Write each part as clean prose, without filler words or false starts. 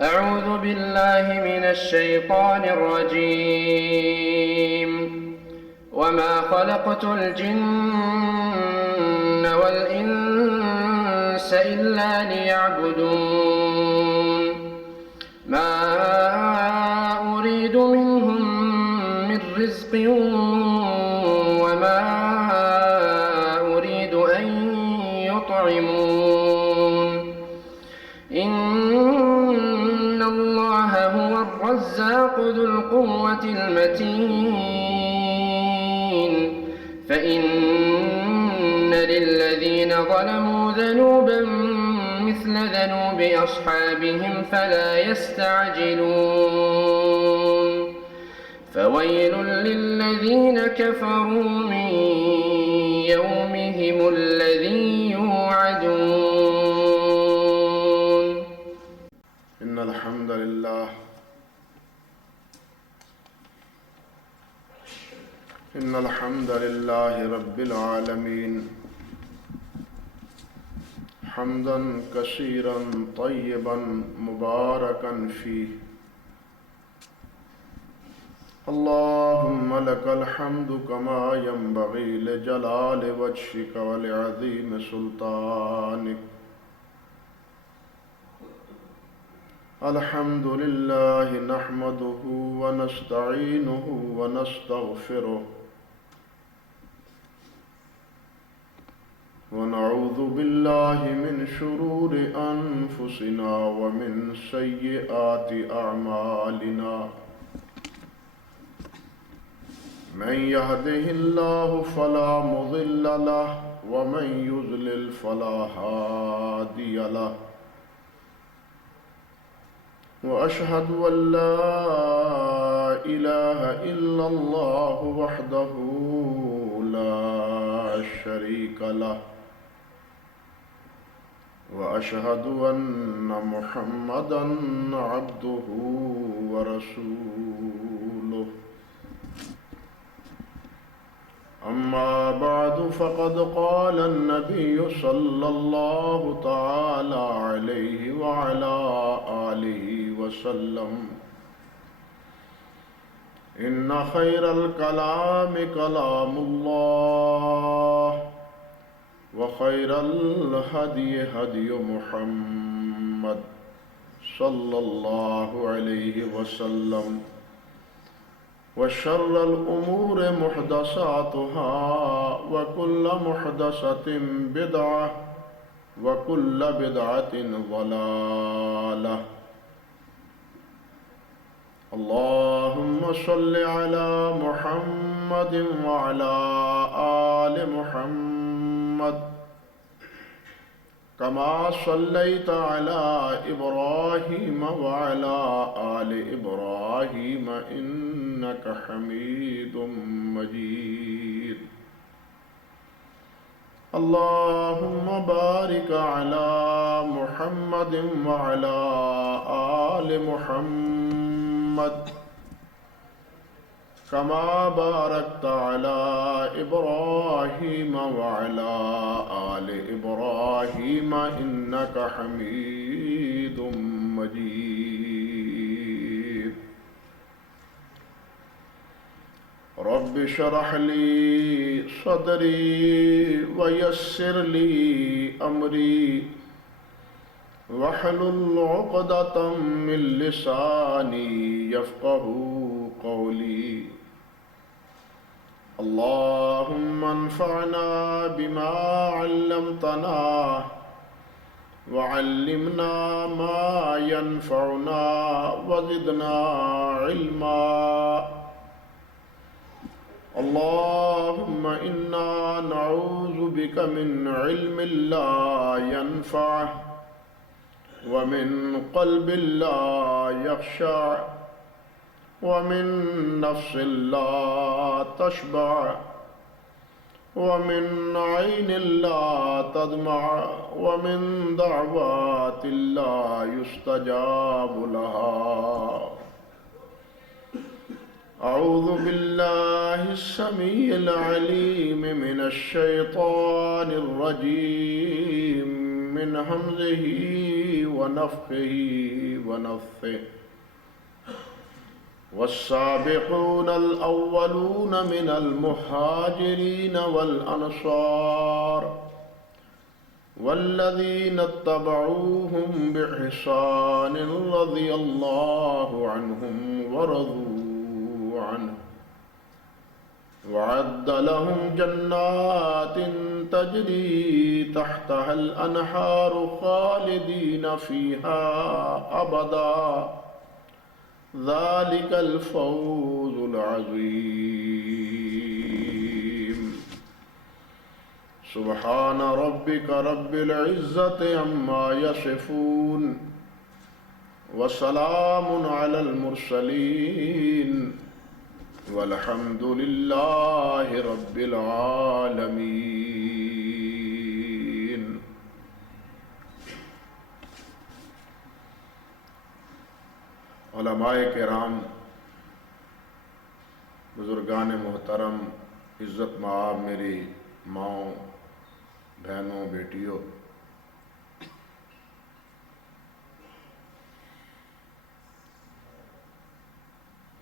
أعوذ بالله من الشيطان الرجيم. وما خلقت الجن والإنس إلا ليعبدون ما أريد منهم من رزق وما أريد أن يطعمون إن الله هو الرزاق ذو القوة المتين. فإن للذين ظلموا ذنوبا مثل ذنوب أصحابهم فلا يستعجلون. فويل للذين كفروا من يومهم الذي يوعدون. إن الحمد لله رب العالمين حمدا كثيرا طيبا مباركا فيه. اللهم لك الحمد كما ينبغي لجلال وجهك ولعظيم سلطانك. الحمد لله نحمده ونستعينه ونستغفره ونعوذ بالله من شرور أنفسنا ومن سيئات أعمالنا. من يهده الله فلا مضل له ومن يضلل فلا هادي له. وأشهد أن لا إله إلا الله وحده لا شريك له. وأشهد أن محمدا عبده ورسوله. أما بعد فقد قال النبي صلى الله تعالى عليه وعلى آله وسلم: إن خير الكلام كلام الله وخير الهدي هدي محمد صلى الله عليه وسلم وشر الأمور محدثاتها وكل محدثة بدعة وكل بدعة ضلالة. اللهم صل على محمد وعلى آل محمد كما صليت على إبراهيم وعلى آل إبراهيم إنك حميد مجيد. اللهم بارك على محمد وعلى آل محمد كما باركت على إبراهيم وعلى آل إبراهيم إنك حميد مجيد. رب اشرح لي صدري ويسر لي أمري واحلل عقدة من لساني يفقهوا قولي. اللهم انفعنا بما علمتنا وعلمنا ما ينفعنا وزدنا علما. اللهم إنا نعوذ بك من علم لا ينفع ومن قلب لا يخشع ومن نفس لا تشبع ومن عين لا تدمع ومن دعوات لا يستجاب لها. أعوذ بالله السميع العليم من الشيطان الرجيم من همزه ونفخه ونفثه والسابقون الأولون من المهاجرين والأنصار والذين اتبعوهم بإحسان رضي الله عنهم ورضوا عنه وعد لهم جنات تجري تحتها الأنهار خالدين فيها أبدا ذلك الفوز العظيم سبحان ربك رب العزة عما يصفون وسلام على المرسلين والحمد لله رب العالمين. علماء کرام، بزرگان محترم، عزت مآب میری ماؤں، بہنوں، بیٹیوں،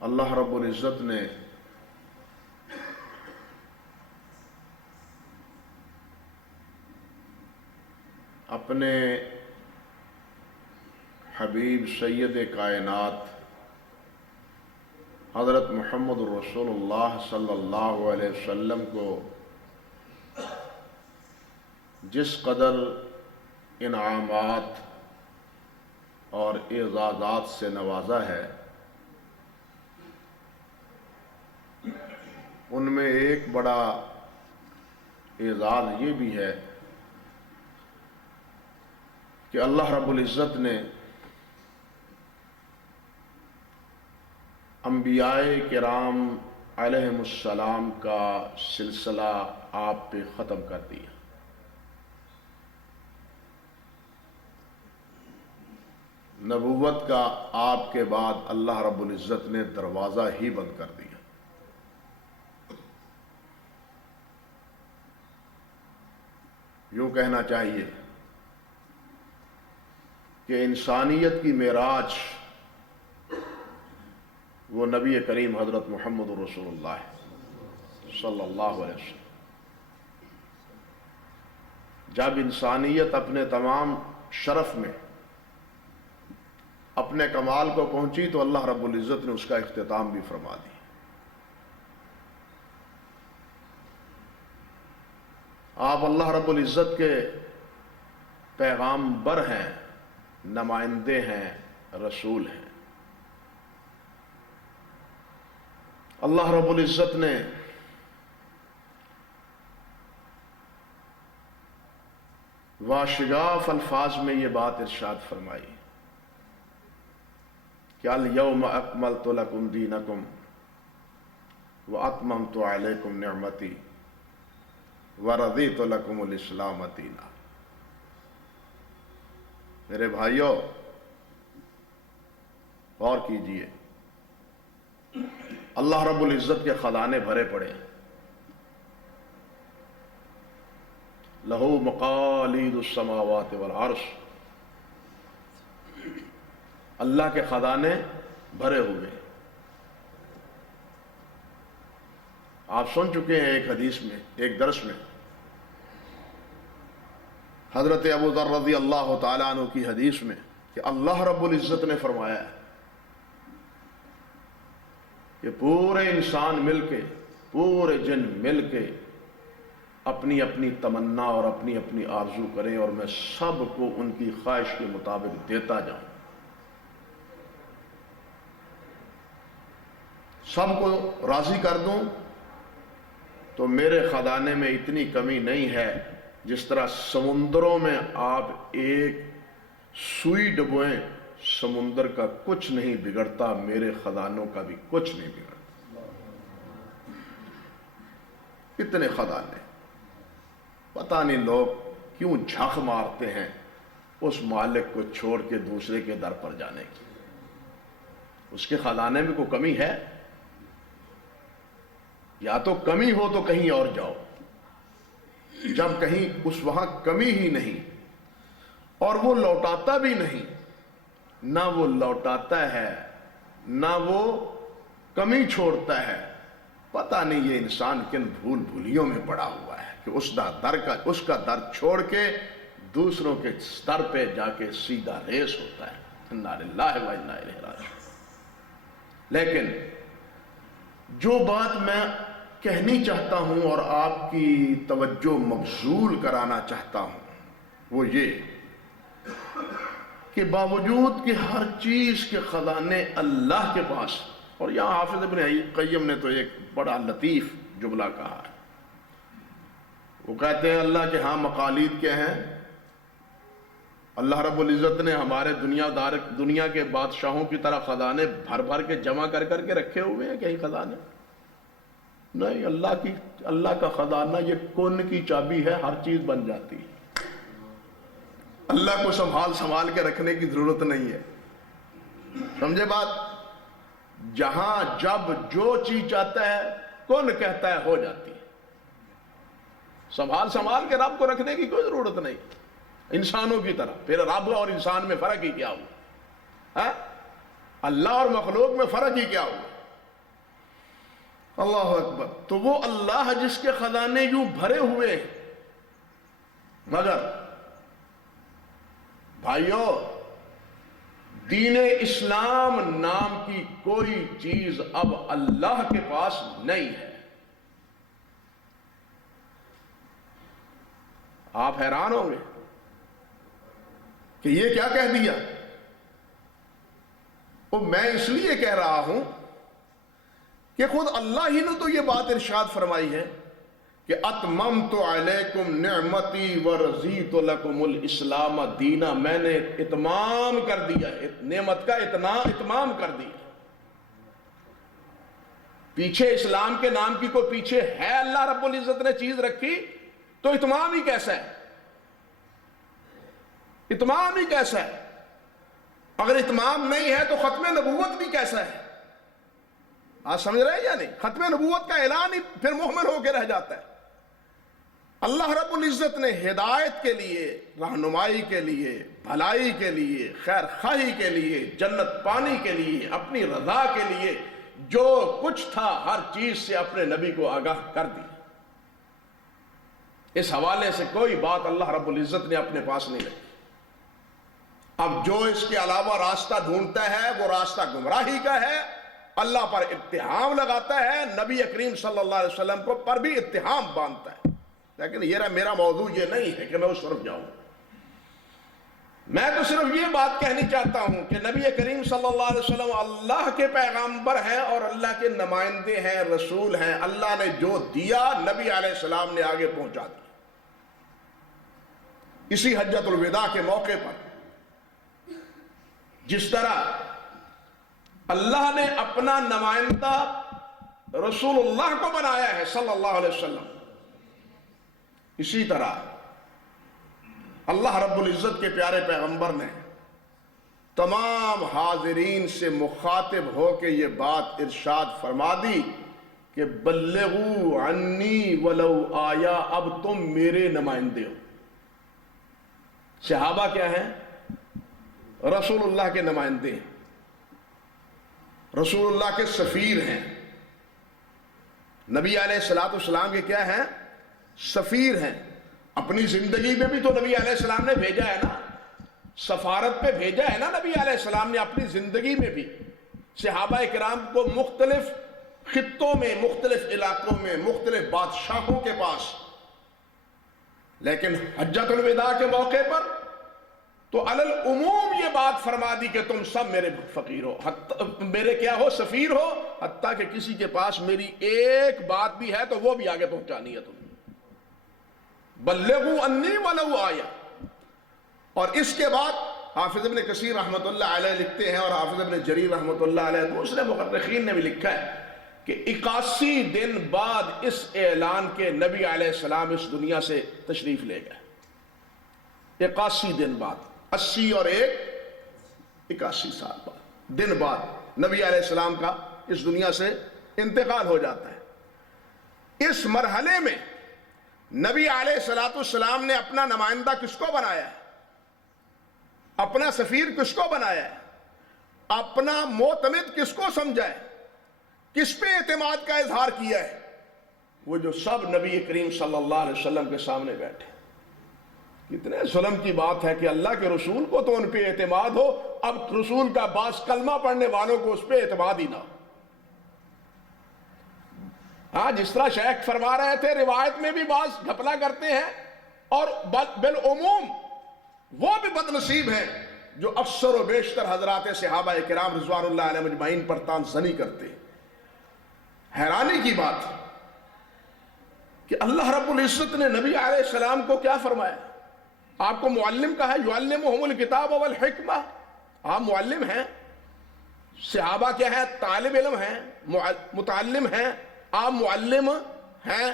اللہ رب العزت نے اپنے حبیب سید کائنات حضرت محمد رسول اللہ صلی اللہ علیہ وسلم کو جس قدر انعامات اور اعزازات سے نوازا ہے، ان میں ایک بڑا اعزاز یہ بھی ہے کہ اللہ رب العزت نے انبیاء کرام علیہم السلام کا سلسلہ آپ پہ ختم کر دیا۔ نبوت کا آپ کے بعد اللہ رب العزت نے دروازہ ہی بند کر دیا۔ یوں کہنا چاہیے کہ انسانیت کی معراج وہ نبی کریم حضرت محمد رسول اللہ صلی اللہ علیہ وسلم، جب انسانیت اپنے تمام شرف میں اپنے کمال کو پہنچی تو اللہ رب العزت نے اس کا اختتام بھی فرما دیا۔ آپ اللہ رب العزت کے پیغام بر ہیں، نمائندے ہیں، رسول ہیں۔ اللہ رب العزت نے واشگاف الفاظ میں یہ بات ارشاد فرمائی کہ الیوم اکملت لکم دینکم واتممت علیکم نعمتی وَرَضِيتُ لَكُمُ الْإِسْلَامَ دِينًا۔ میرے بھائیوں، غور کیجئے، اللہ رب العزت کے خزانے بھرے پڑے ہیں۔ لَهُ مَقَالِيدُ السَّمَاوَاتِ وَالْعَرْشِ، اللہ کے خزانے بھرے ہوئے ہیں۔ آپ سن چکے ہیں ایک حدیث میں، ایک درس میں، حضرت ابو ذر رضی اللہ تعالیٰ عنہ کی حدیث میں کہ اللہ رب العزت نے فرمایا ہے کہ پورے انسان مل کے، پورے جن مل کے اپنی اپنی تمنا اور اپنی اپنی آرزو کریں اور میں سب کو ان کی خواہش کے مطابق دیتا جاؤں، سب کو راضی کر دوں، تو میرے خزانے میں اتنی کمی نہیں ہے جس طرح سمندروں میں آپ ایک سوئی ڈبوئیں سمندر کا کچھ نہیں بگڑتا، میرے خزانوں کا بھی کچھ نہیں بگڑتا۔ کتنے خزانے، پتہ نہیں لوگ کیوں جھک مارتے ہیں اس مالک کو چھوڑ کے دوسرے کے در پر جانے کی۔ اس کے خزانے میں کوئی کمی ہے؟ یا تو کمی ہو تو کہیں اور جاؤ، جب کہیں اس وہاں کمی ہی نہیں اور وہ لوٹاتا بھی نہیں، نہ وہ لوٹاتا ہے نہ وہ کمی چھوڑتا ہے۔ پتہ نہیں یہ انسان کن بھول بھولیوں میں پڑا ہوا ہے کہ اس کا در چھوڑ کے دوسروں کے در پہ جا کے سیدھا ریس ہوتا ہے۔ انا للہ و انا الیہ راجعون۔ لیکن جو بات میں کہنی چاہتا ہوں اور آپ کی توجہ مبذول کرانا چاہتا ہوں وہ یہ کہ باوجود کہ ہر چیز کے خزانے اللہ کے پاس، اور یہاں حافظ ابن قیم نے تو ایک بڑا لطیف جملہ کہا ہے، وہ کہتے ہیں اللہ کے ہاں مقالید کیا ہیں؟ اللہ رب العزت نے ہمارے دنیا کے بادشاہوں کی طرح خزانے بھر بھر کے جمع کر کے رکھے ہوئے ہیں کہیں خزانے؟ نہیں، اللہ کا خزانہ یہ کون کی چابی ہے، ہر چیز بن جاتی ہے۔ اللہ کو سنبھال کے رکھنے کی ضرورت نہیں ہے، سمجھے بات؟ جہاں جب جو چیز چاہتا ہے کون کہتا ہے ہو جاتی ہے۔ سنبھال کے رب کو رکھنے کی کوئی ضرورت نہیں، انسانوں کی طرح۔ پھر رب اور انسان میں فرق ہی کیا ہوا؟ اللہ اور مخلوق میں فرق ہی کیا ہوا؟ اللہ اکبر۔ تو وہ اللہ جس کے خزانے یوں بھرے ہوئے ہیں، مگر بھائیو دین اسلام نام کی کوئی چیز اب اللہ کے پاس نہیں ہے۔ آپ حیران ہوں گے کہ یہ کیا کہہ دیا؟ وہ میں اس لیے کہہ رہا ہوں کہ خود اللہ ہی نے تو یہ بات ارشاد فرمائی ہے کہ اتممت علیکم نعمتی ورضیت لکم الاسلام دینا، میں نے اتمام کر دیا، نعمت کا اتمام کر دیا۔ پیچھے اسلام کے نام کی کوئی پیچھے ہے اللہ رب العزت نے چیز رکھی تو اتمام ہی کیسا ہے؟ اتمام ہی کیسا ہے؟ اگر اتمام نہیں ہے تو ختم نبوت بھی کیسا ہے؟ آپ سمجھ رہے ہیں یا نہیں؟ ختم نبوت کا اعلان ہی پھر محمل ہو کے رہ جاتا ہے۔ اللہ رب العزت نے ہدایت کے لیے، رہنمائی کے لیے، بھلائی کے لیے، خیر خواہی کے لیے، جنت پانی کے لیے، اپنی رضا کے لیے جو کچھ تھا ہر چیز سے اپنے نبی کو آگاہ کر دی۔ اس حوالے سے کوئی بات اللہ رب العزت نے اپنے پاس نہیں رکھی۔ اب جو اس کے علاوہ راستہ ڈھونڈتا ہے وہ راستہ گمراہی کا ہے، اللہ پر اتہام لگاتا ہے، نبی کریم صلی اللہ علیہ وسلم کو پر بھی اتہام باندھتا ہے۔ لیکن میرا موضوع یہ نہیں ہے کہ میں اس طرف جاؤں، میں تو صرف یہ بات کہنی چاہتا ہوں کہ نبی کریم صلی اللہ علیہ وسلم اللہ کے پیغامبر ہیں اور اللہ کے نمائندے ہیں، رسول ہیں۔ اللہ نے جو دیا نبی علیہ السلام نے آگے پہنچا دیا۔ اسی حجۃ الوداع کے موقع پر جس طرح اللہ نے اپنا نمائندہ رسول اللہ کو بنایا ہے صلی اللہ علیہ وسلم، اسی طرح اللہ رب العزت کے پیارے پیغمبر نے تمام حاضرین سے مخاطب ہو کے یہ بات ارشاد فرما دی کہ بلغوا عنی ولو آیا، اب تم میرے نمائندے ہو۔ صحابہ کیا ہیں؟ رسول اللہ کے نمائندے ہیں، رسول اللہ کے سفیر ہیں۔ نبی علیہ السلام کے کیا ہیں؟ سفیر ہیں۔ اپنی زندگی میں بھی تو نبی علیہ السلام نے بھیجا ہے نا، سفارت پہ بھیجا ہے نا نبی علیہ السلام نے، اپنی زندگی میں بھی صحابہ کرام کو مختلف خطوں میں، مختلف علاقوں میں، مختلف بادشاہوں کے پاس۔ لیکن حجۃ الوداع کے موقع پر تو علی العموم یہ بات فرما دی کہ تم سب میرے فقیر ہو، میرے کیا ہو؟ سفیر ہو، حتیٰ کہ کسی کے پاس میری ایک بات بھی ہے تو وہ بھی آگے پہنچانی ہے تمہیں۔ بلغوا انی ولو آیا۔ اور اس کے بعد حافظ ابن کثیر رحمۃ اللہ علیہ لکھتے ہیں، اور حافظ ابن جریر رحمۃ اللہ علیہ، دوسرے مؤرخین نے بھی لکھا ہے کہ 81 دن بعد اس اعلان کے نبی علیہ السلام اس دنیا سے تشریف لے گئے۔ 81 دن بعد، 80 اور 1 81 سال بعد، دن بعد نبی علیہ السلام کا اس دنیا سے انتقال ہو جاتا ہے۔ اس مرحلے میں نبی علیہ السلام نے اپنا نمائندہ کس کو بنایا ہے؟ اپنا سفیر کس کو بنایا ہے، اپنا معتمد کس کو سمجھا ہے، کس پہ اعتماد کا اظہار کیا ہے؟ وہ جو سب نبی کریم صلی اللہ علیہ وسلم کے سامنے بیٹھے۔ کتنے ظلم کی بات ہے کہ اللہ کے رسول کو تو ان پہ اعتماد ہو، اب رسول کا بعض کلمہ پڑھنے والوں کو اس پہ اعتماد ہی نہ ہو۔ ہاں، جس طرح شیخ فرما رہے تھے، روایت میں بھی بعض گھپلا کرتے ہیں، اور بالعموم وہ بھی بد نصیب ہیں جو اکثر و بیشتر حضرات صحابہ کرام رضوان اللہ علیہ مجمعین پر تان زنی کرتے۔ حیرانی کی بات ہے کہ اللہ رب العزت نے نبی علیہ السلام کو کیا فرمایا؟ آپ کو معلم کہا ہے، یعلمہم الکتاب والحکمہ، آپ معلم ہیں۔ صحابہ کیا ہے؟ طالب علم ہیں، متعلم ہیں، آپ معلم ہیں۔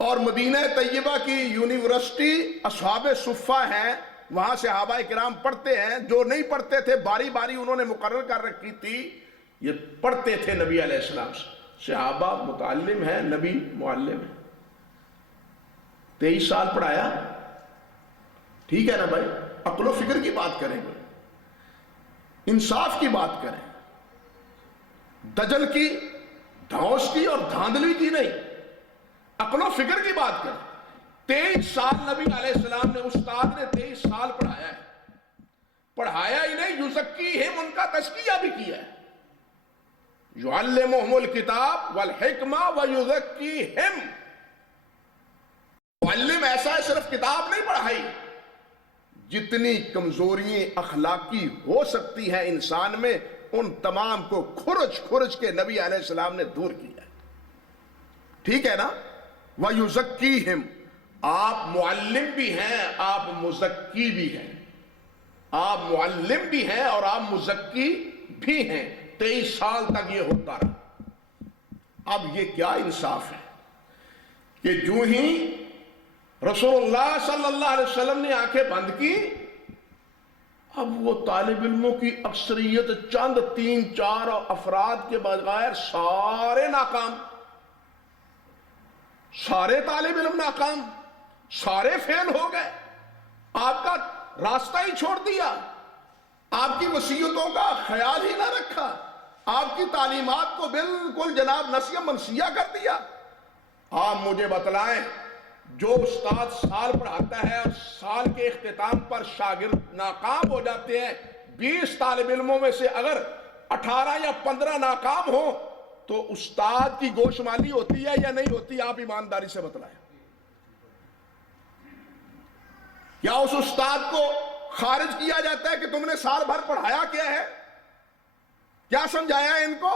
اور مدینہ طیبہ کی یونیورسٹی اصحاب صفہ ہے، وہاں صحابہ کرام پڑھتے ہیں، جو نہیں پڑھتے تھے باری باری انہوں نے مقرر کر رکھی تھی، یہ پڑھتے تھے نبی علیہ السلام سے۔ صحابہ متعلم ہیں، نبی معلم ہے۔ 23 سال پڑھایا، ٹھیک ہے نا بھائی؟ عقل و فکر کی بات کریں گے، انصاف کی بات کریں، دجل کی، دھوس کی اور دھاندلی کی نہیں، عقل و فکر کی بات کریں۔ 23 سال نبی علیہ السلام نے، استاد نے 23 سال پڑھایا ہے۔ پڑھایا ہی نہیں، یزکیہم، ان کا تزکیہ بھی کیا ہے۔ یعلمہم الکتاب والحکمہ ویزکیہم۔ معلم ایسا ہے صرف کتاب نہیں پڑھائی، جتنی کمزوریاں اخلاقی ہو سکتی ہیں انسان میں، ان تمام کو کھرچ کھرچ کے نبی علیہ السلام نے دور کیا ہے، ٹھیک ہے نا؟ وَيُزَكِّيهِمْ، آپ معلم بھی ہیں، آپ مزکی بھی ہیں، آپ معلم بھی ہیں اور آپ مزکی بھی ہیں۔ 23 سال تک یہ ہوتا رہا۔ اب یہ کیا انصاف ہے کہ جو ہی رسول اللہ صلی اللہ علیہ وسلم نے آنکھیں بند کی، اب وہ طالب علموں کی اکثریت چند 3-4 افراد کے بغیر سارے ناکام، سارے طالب علم ناکام، سارے فیل ہو گئے۔ آپ کا راستہ ہی چھوڑ دیا، آپ کی وصیتوں کا خیال ہی نہ رکھا، آپ کی تعلیمات کو بالکل جناب نسیہ منسیہ کر دیا۔ آپ مجھے بتلائیں، جو استاد سال پڑھاتا ہے اور سال کے اختتام پر شاگرد ناکام ہو جاتے ہیں، 20 طالب علموں میں سے اگر 18 یا 15 ناکام ہوں تو استاد کی گوشمالی ہوتی ہے یا نہیں ہوتی؟ آپ ایمانداری سے بتلائیں۔ کیا اس استاد کو خارج کیا جاتا ہے کہ تم نے سال بھر پڑھایا کیا ہے؟ کیا سمجھایا ہے ان کو؟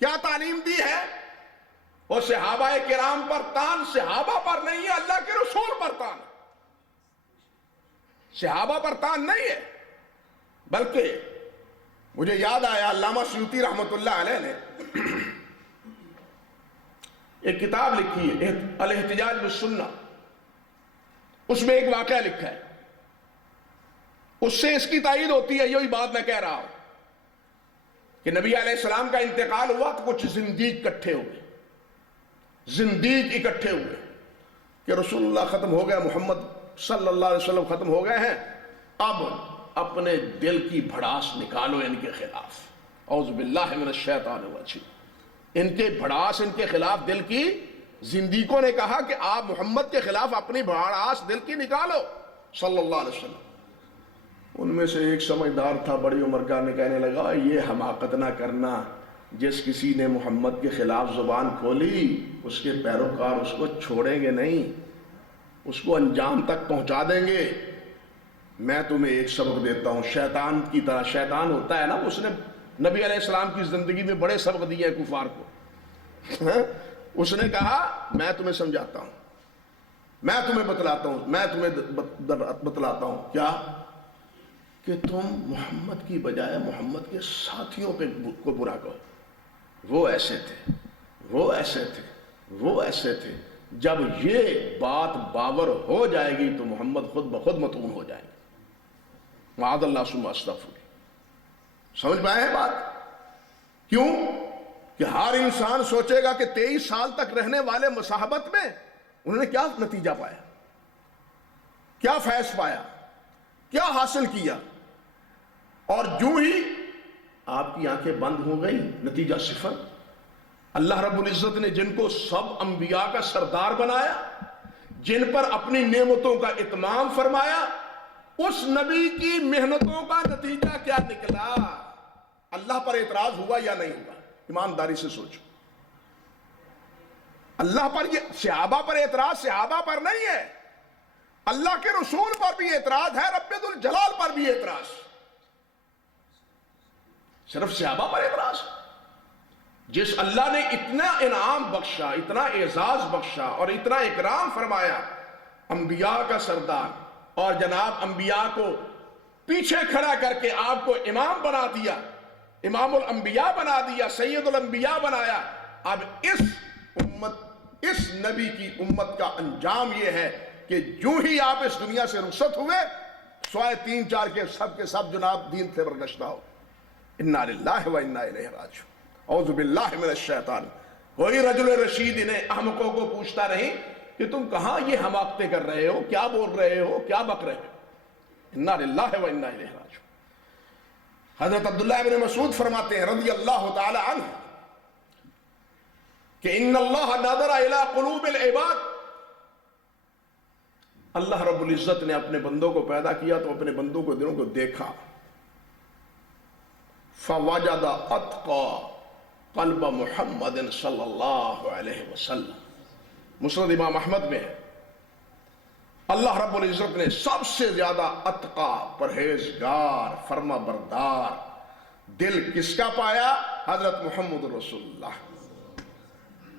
کیا تعلیم دی ہے؟ اور صحابہ کرام پر تان صحابہ پر نہیں ہے، اللہ کے رسول پر تان۔ صحابہ پر تان نہیں ہے، بلکہ مجھے یاد آیا علامہ سیوطی رحمت اللہ علیہ نے ایک کتاب لکھی ہے الاحتجاج بالسنہ، اس میں ایک واقعہ لکھا ہے، اس سے اس کی تائید ہوتی ہے یہی بات میں کہہ رہا ہوں کہ نبی علیہ السلام کا انتقال ہوا تو کچھ زندیق اکٹھے ہوئے، زندیق اکٹھے ہوئے کہ رسول اللہ ختم ہو گیا، محمد صلی اللہ علیہ وسلم ختم ہو گئے ہیں، اب اپنے دل کی بھڑاس نکالو ان کے خلاف۔ اعوذ باللہ من الشیطان الرجیم۔ ان کے بھڑاس، ان کے خلاف دل کی، زندیقوں نے کہا کہ آپ محمد کے خلاف اپنی بھڑاس دل کی نکالو صلی اللہ علیہ وسلم۔ ان میں سے ایک سمجھدار تھا، بڑی عمر کا، نے کہنے لگا یہ حماقت نہ کرنا، جس کسی نے محمد کے خلاف زبان کھولی اس کے پیروکار اس کو چھوڑیں گے نہیں، اس کو انجام تک پہنچا دیں گے۔ میں تمہیں ایک سبق دیتا ہوں، شیطان کی طرح، شیطان ہوتا ہے نا، اس نے نبی علیہ السلام کی زندگی میں بڑے سبق دیے ہیں کفار کو۔ اس نے کہا میں تمہیں سمجھاتا ہوں، میں تمہیں بتلاتا ہوں، میں تمہیں بتلاتا ہوں کیا، کہ تم محمد کی بجائے محمد کے ساتھیوں کو برا کہو، وہ ایسے تھے، وہ ایسے تھے، وہ ایسے تھے۔ جب یہ بات باور ہو جائے گی تو محمد خود بخود متون ہو جائیں گے۔ معاذ اللہ ثم استغفر۔ سمجھ پائے ہیں بات؟ کیوں کہ ہر انسان سوچے گا کہ 23 سال تک رہنے والے مصاحبت میں انہوں نے کیا نتیجہ پایا، کیا فیض پایا، کیا حاصل کیا؟ اور جو ہی آپ کی آنکھیں بند ہو گئی، نتیجہ صفر۔ اللہ رب العزت نے جن کو سب انبیاء کا سردار بنایا، جن پر اپنی نعمتوں کا اتمام فرمایا، اس نبی کی محنتوں کا نتیجہ کیا نکلا؟ اللہ پر اعتراض ہوا یا نہیں ہوا؟ ایمانداری سے سوچو۔ اللہ پر، یہ صحابہ پر اعتراض صحابہ پر نہیں ہے، اللہ کے رسول پر بھی اعتراض ہے، رب ذوالجلال پر بھی اعتراض، صرف صحابہ پر اعتراض۔ جس اللہ نے اتنا انعام بخشا، اتنا اعزاز بخشا اور اتنا اکرام فرمایا، انبیاء کا سردار، اور جناب انبیاء کو پیچھے کھڑا کر کے آپ کو امام بنا دیا، امام الانبیاء بنا دیا، سید الانبیاء بنایا۔ اب اس نبی کی امت کا انجام یہ ہے کہ جو ہی آپ اس دنیا سے رخصت ہوئے، سوائے 3-4 کے سب جناب دین سے برگشتہ ہو۔ انا للہ و انا الیہ راجعون۔ اعوذ باللہ من الشیطان۔ کوئی رجل رشید انہیں احمقوں کو پوچھتا نہیں کہ تم کہاں یہ حماقتیں کر رہے ہو، کیا بول رہے ہو، کیا بک رہے ہو۔ انا للہ و انا الیہ راجعون۔ حضرت عبداللہ ابن مسعود فرماتے ہیں رضی اللہ تعالی عنہ کہ ان اللہ نظر الی قلوب العباد، اللہ رب العزت نے اپنے بندوں کو پیدا کیا تو اپنے بندوں کو دلوں کو دیکھا، فوجد اتقى قلب محمد صلی اللہ علیہ وسلم۔ مسند امام احمد میں ہے، اللہ رب العزت نے سب سے زیادہ اتقا، پرہیزگار، فرما بردار دل کس کا پایا؟ حضرت محمد رسول اللہ۔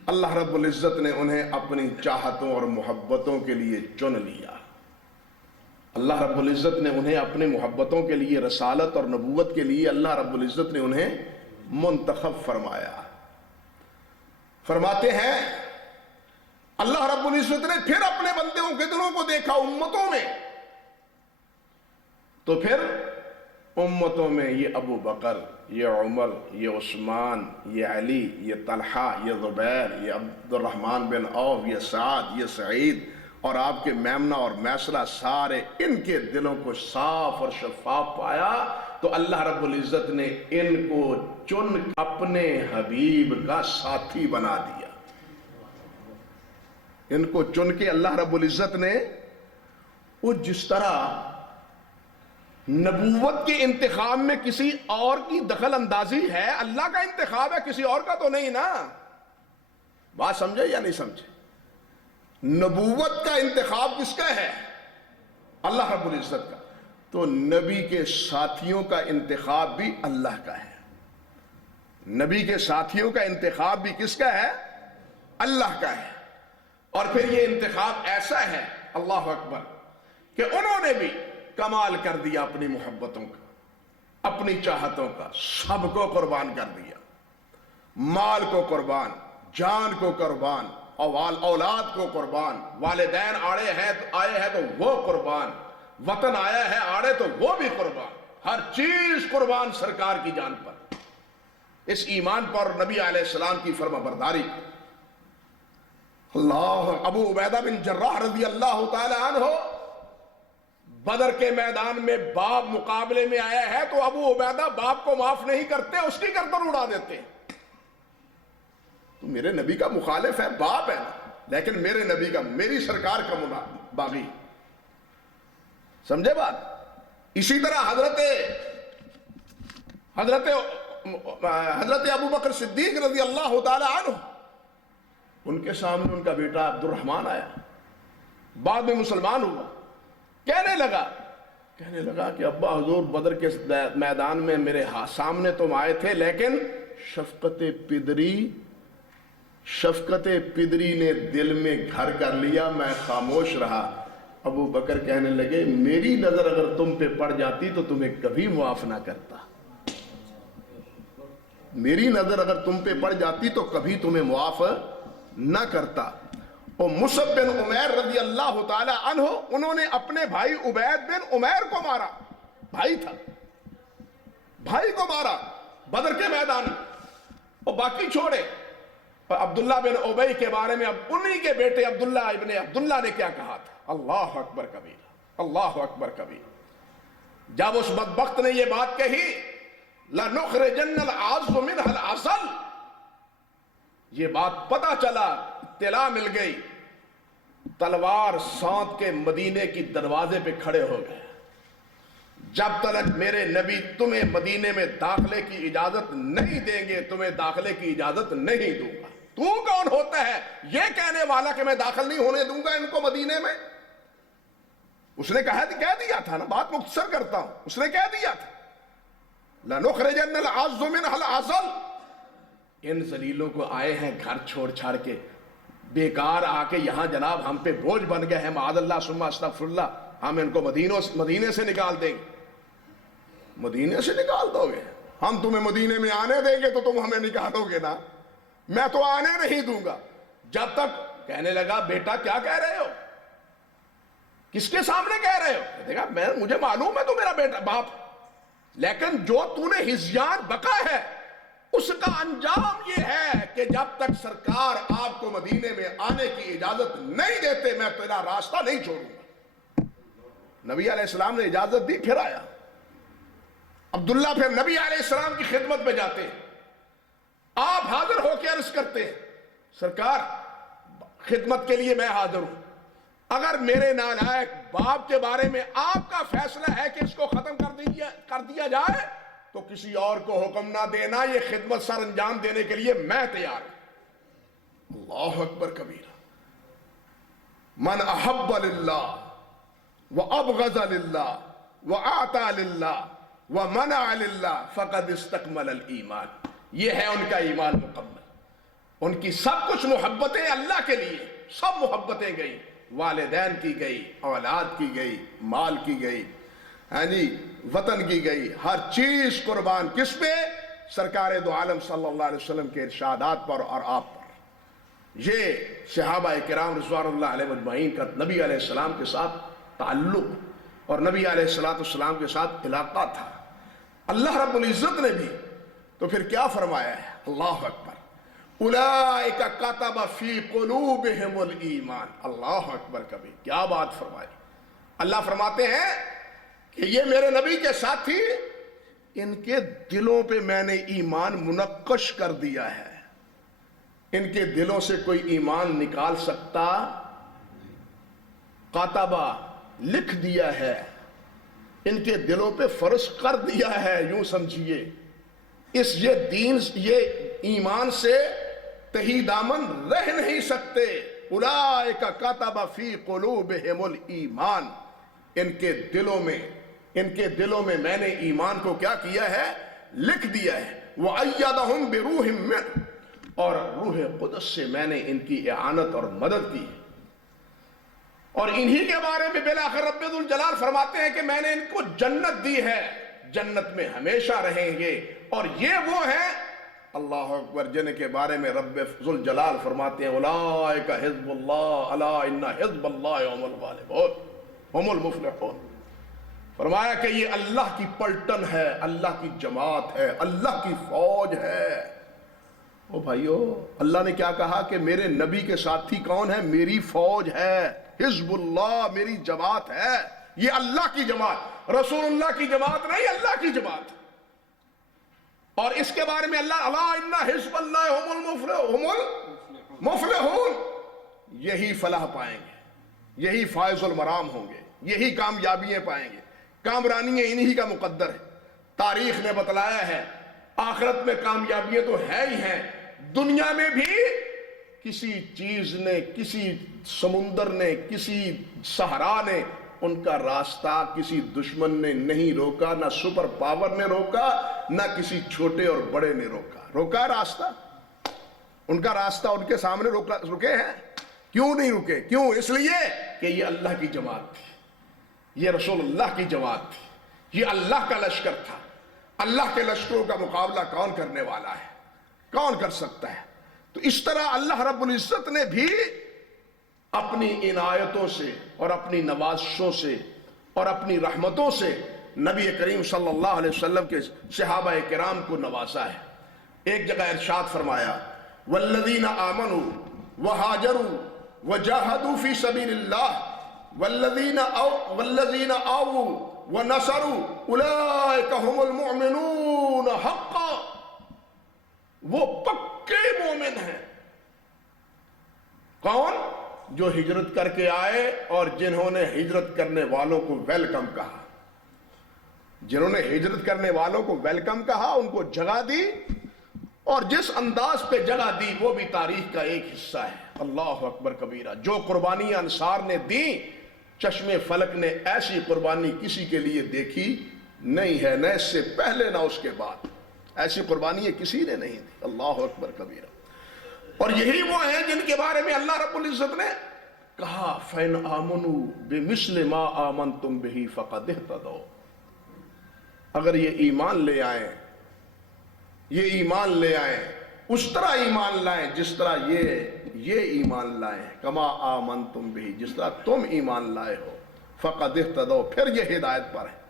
اللہ رب العزت نے انہیں اپنی چاہتوں اور محبتوں کے لیے چن لیا، اللہ رب العزت نے انہیں اپنے محبتوں کے لیے، رسالت اور نبوت کے لیے اللہ رب العزت نے انہیں منتخب فرمایا۔ فرماتے ہیں اللہ رب العزت نے پھر اپنے بندوں کے دلوں کو دیکھا امتوں میں، تو پھر امتوں میں یہ ابو بکر، یہ عمر، یہ عثمان، یہ علی، یہ طلحہ، یہ زبیر، یہ عبد الرحمن بن عوف، یہ سعد، یہ سعید، اور آپ کے میمنہ اور میسرہ، سارے ان کے دلوں کو صاف اور شفاف پایا، تو اللہ رب العزت نے ان کو چن اپنے حبیب کا ساتھی بنا دیا۔ ان کو چن کے اللہ رب العزت نے، وہ جس طرح نبوت کے انتخاب میں کسی اور کی دخل اندازی ہے، اللہ کا انتخاب ہے، کسی اور کا تو نہیں نا۔ بات سمجھے یا نہیں سمجھے؟ نبوت کا انتخاب کس کا ہے؟ اللہ رب العزت کا۔ تو نبی کے ساتھیوں کا انتخاب بھی اللہ کا ہے، نبی کے ساتھیوں کا انتخاب بھی کس کا ہے؟ اللہ کا ہے۔ اور پھر یہ انتخاب ایسا ہے، اللہ اکبر، کہ انہوں نے بھی کمال کر دیا اپنی محبتوں کا، اپنی چاہتوں کا، سب کو قربان کر دیا، مال کو قربان، جان کو قربان، اولاد کو قربان، والدین آئے ہیں تو وہ قربان، وطن آیا ہے آڑے تو وہ بھی قربان، ہر چیز قربان سرکار کی جان پر، اس ایمان پر، نبی علیہ السلام کی فرما برداری۔ اللہ، ابو عبیدہ بن جراح رضی اللہ تعالی عنہ بدر کے میدان میں باپ مقابلے میں آیا ہے تو ابو عبیدہ باپ کو معاف نہیں کرتے، اس کی گردن اڑا دیتے۔ تو میرے نبی کا مخالف ہے، باپ ہے، لیکن میرے نبی کا، میری سرکار کا باغی، سمجھے بات؟ اسی طرح حضرت ابو بکر صدیق رضی اللہ تعالی عنہ، ان کے سامنے ان کا بیٹا عبد الرحمن آیا، بعد میں مسلمان ہوا، کہنے لگا کہ ابا حضور بدر کے میدان میں میرے سامنے تم آئے تھے، لیکن شفقت پدری نے دل میں گھر کر لیا، میں خاموش رہا۔ ابو بکر کہنے لگے میری نظر اگر تم پہ پڑ جاتی تو تمہیں کبھی معاف نہ کرتا، میری نظر اگر تم پہ پڑ جاتی تو کبھی تمہیں معاف نہ کرتا۔ اور مصعب بن عمیر رضی اللہ تعالی عنہ، انہوں نے اپنے بھائی عبید بن عمیر کو مارا، بھائی تھا، بھائی کو مارا بدر کے میدان میں، اور باقی چھوڑے۔ اور عبداللہ بن ابی کے بارے میں اب انہی کے بیٹے عبداللہ ابن عبداللہ نے کیا کہا تھا؟ اللہ اکبر کبیر، اللہ اکبر کبیر۔ جب اس بدبخت نے یہ بات کہی لَنُخْرِجَنَّ الْعَزُّ مِنْهَا الْعَسَلَ، یہ بات پتہ چلا، اطلاع مل گئی، تلوار سونت کے مدینے کی دروازے پہ کھڑے ہو گئے، جب تک میرے نبی تمہیں مدینے میں داخلے کی اجازت نہیں دیں گے تمہیں داخلے کی اجازت نہیں دوں گا۔ تو کون ہوتا ہے یہ کہنے والا کہ میں داخل نہیں ہونے دوں گا ان کو مدینے میں؟ اس نے کہہ دیا تھا نا، بات مختصر کرتا ہوں، اس نے کہہ دیا تھا لَنُخْرِجَنَّ الْعَزُّ مِنْهَا الْعَسَلَ۔ ان ذلیلوں کو آئے ہیں گھر چھوڑ چھاڑ کے، بیکار آ کے یہاں جناب ہم پہ بوجھ بن گئے ہیں، معاذ اللہ ثم استغفر اللہ، ہم ان کو مدینے سے نکال دیں گے۔ مدینے سے نکال دو گے؟ ہم تمہیں مدینے میں آنے دیں گے تو تم ہمیں نکالو گے نا، میں تو آنے نہیں دوں گا۔ جب تک کہنے لگا بیٹا کیا کہہ رہے ہو، کس کے سامنے کہہ رہے ہو؟ دیکھا مجھے معلوم ہے تو میرا بیٹا باپ، لیکن جو تو نے ہذیان بقا ہے اس کا انجام یہ ہے کہ جب تک سرکار آپ کو مدینے میں آنے کی اجازت نہیں دیتے میں تیرا راستہ نہیں چھوڑوں گا۔ نبی علیہ السلام نے اجازت دی، پھر آیا عبداللہ، پھر نبی علیہ السلام کی خدمت میں جاتے ہیں، آپ حاضر ہو کے عرض کرتے ہیں سرکار خدمت کے لیے میں حاضر ہوں، اگر میرے نالائق باپ کے بارے میں آپ کا فیصلہ ہے کہ اس کو ختم کر دیا جائے تو کسی اور کو حکم نہ دینا، یہ خدمت سر انجام دینے کے لیے میں تیار ہوں۔ اللہ اکبر کبیرہ۔ من احب للہ وابغض للہ واعطى للہ ومنع للہ فقد استکمل الایمان، یہ ہے ان کا ایمان مکمل۔ ان کی سب کچھ محبتیں اللہ کے لیے، سب محبتیں گئی، والدین کی گئی، اولاد کی گئی، مال کی گئی، وطن کی گئی، ہر چیز قربان کس پہ؟ سرکار دو عالم صلی اللہ علیہ وسلم کے ارشادات پر اور آپ پر۔ یہ صحابہ کرام رضوان اللہ علیہ مجمعین کا نبی علیہ السلام کے ساتھ تعلق اور نبی علیہ السلام کے ساتھ علاقہ تھا۔ اللہ رب العزت نے بھی تو پھر کیا فرمایا ہے؟ اللہ اکبر، اولئک کتب فی قلوبہم الایمان۔ اللہ اکبر کبھی، کیا بات فرمائی! اللہ فرماتے ہیں کہ یہ میرے نبی کے ساتھی، ان کے دلوں پہ میں نے ایمان منقش کر دیا ہے۔ ان کے دلوں سے کوئی ایمان نکال سکتا؟ کاتبہ لکھ دیا ہے، ان کے دلوں پہ فرض کر دیا ہے، یوں سمجھیے یہ دین، یہ ایمان سے تہی دامن رہ نہیں سکتے۔ اولئک کتب فی قلوبہم الایمان، ان کے دلوں میں میں نے ایمان کو کیا کیا ہے؟ لکھ دیا ہے۔ وَأَيَّدَهُمْ بِرُوحٍ مِّنْهُ، اور روح قدس سے میں نے ان کی اعانت اور مدد کی۔ اور انہی کے بارے میں بالآخر رب ذوالجلال فرماتے ہیں کہ میں نے ان کو جنت دی ہے، جنت میں ہمیشہ رہیں گے، اور یہ وہ ہیں اللہ اکبر جن کے بارے میں رب ذوالجلال فرماتے ہیں اولئک حزب اللہ الا ان حزب اللہ هم الغالبون هم المفلحون۔ فرمایا کہ یہ اللہ کی پلٹن ہے، اللہ کی جماعت ہے، اللہ کی فوج ہے۔ او بھائیو، اللہ نے کیا کہا کہ میرے نبی کے ساتھی کون ہے؟ میری فوج ہے، حزب اللہ میری جماعت ہے۔ یہ اللہ کی جماعت، رسول اللہ کی جماعت نہیں، اللہ کی جماعت۔ اور اس کے بارے میں اللہ الا ان حزب اللہ هم المفلحون، یہی فلاح پائیں گے، یہی فائز المرام ہوں گے، یہی کامیابیاں پائیں گے۔ کامرانیاں انہی کا مقدر ہے، تاریخ نے بتلایا ہے۔ آخرت میں کامیابیاں تو ہے ہی ہیں، دنیا میں بھی کسی چیز نے، کسی سمندر نے، کسی صحرا نے ان کا راستہ کسی دشمن نے نہیں روکا، نہ سپر پاور نے روکا، نہ کسی چھوٹے اور بڑے نے روکا راستہ۔ ان کا راستہ ان کے سامنے رکے ہیں؟ کیوں نہیں رکے؟ کیوں؟ اس لیے کہ یہ اللہ کی جماعت تھی، یہ رسول اللہ کی جماعت تھی، یہ اللہ کا لشکر تھا۔ اللہ کے لشکروں کا مقابلہ کون کرنے والا ہے؟ کون کر سکتا ہے؟ تو اس طرح اللہ رب العزت نے بھی اپنی عنایتوں سے اور اپنی نوازشوں سے اور اپنی رحمتوں سے نبی کریم صلی اللہ علیہ وسلم کے صحابہ کرام کو نوازا ہے۔ ایک جگہ ارشاد فرمایا والذین آمنوا وہاجروا وجاہدوا فی سبیل اللہ والذین آووا وَنَصَرُوا أُولَئِكَ هُمُ الْمُؤْمِنُونَ حَقًّا، وہ پکے مومن ہیں۔ کون؟ جو ہجرت کر کے آئے اور جنہوں نے ہجرت کرنے والوں کو ویلکم کہا، جنہوں نے ہجرت کرنے والوں کو ویلکم کہا، ان کو جگہ دی، اور جس انداز پہ جگہ دی وہ بھی تاریخ کا ایک حصہ ہے۔ اللہ اکبر کبیرہ۔ جو قربانیاں انصار نے دی، چشم فلک نے ایسی قربانی کسی کے لیے دیکھی نہیں ہے، نہ اس سے پہلے نہ اس کے بعد، ایسی قربانی کسی نے نہیں دی۔ اللہ اکبر کبیرہ۔ اور یہی وہ ہیں جن کے بارے میں اللہ رب العزت نے کہا فَإِنْ آمَنُوا بِمِثْلِ مَا آمَنْتُمْ بِهِ فَقَدِ اهْتَدَوْا، اگر یہ ایمان لے آئیں، یہ ایمان لے آئیں، اس طرح ایمان لائیں جس طرح یہ ایمان لائیں، کما آمنتم بھی، جس طرح تم ایمان لائے ہو، فقد اہتدوا، پھر یہ ہدایت پر ہے۔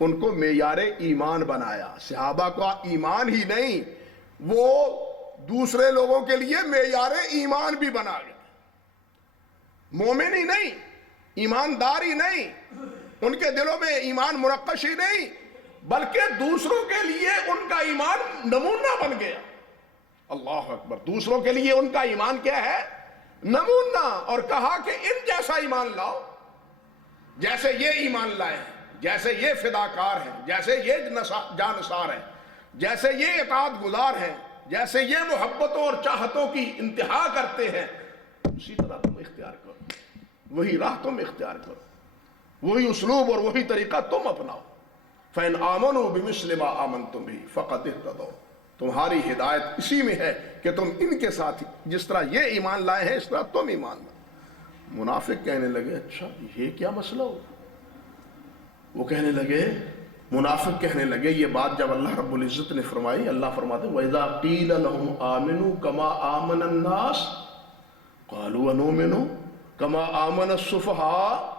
ان کو معیار ایمان بنایا۔ صحابہ کا ایمان ہی نہیں، وہ دوسرے لوگوں کے لیے معیار ایمان بھی بنا گئے۔ مومن ہی نہیں، ایماندار ہی نہیں، ان کے دلوں میں ایمان منقش ہی نہیں، بلکہ دوسروں کے لیے ان کا ایمان نمونہ بن گیا۔ اللہ اکبر۔ دوسروں کے لیے ان کا ایمان کیا ہے؟ نمونہ۔ اور کہا کہ ان جیسا ایمان لاؤ، جیسے یہ ایمان لائے ہیں، جیسے یہ فداکار ہیں، جیسے یہ جانثار ہیں، جیسے یہ اطاعت گزار ہیں، جیسے یہ محبتوں اور چاہتوں کی انتہا کرتے ہیں، اسی طرح تم اختیار کرو، وہی راہ تم اختیار کرو، وہی اسلوب اور وہی طریقہ تم اپناؤ۔ فَإِنْ آمَنُوا بِمِثْلِ مَا آمَنْتُمْ بِهِ فَقَدِ اهْتَدَوْا، تمہاری ہدایت اسی میں ہے کہ تم ان کے ساتھ جس طرح یہ ایمان لائے ہیں اس طرح تم ایمان لائے۔ منافق کہنے لگے اچھا یہ کیا مسئلہ ہو؟ وہ کہنے لگے، منافق کہنے لگے، یہ بات جب اللہ رب العزت نے فرمائی، اللہ فرماتے وَإِذَا قِيلَ لَهُمْ آمِنُوا كَمَا آمَنَ النَّاسِ قَالُوا وَنُؤْمِنُ كَمَا آمَنَ السُّفَهَاءُ۔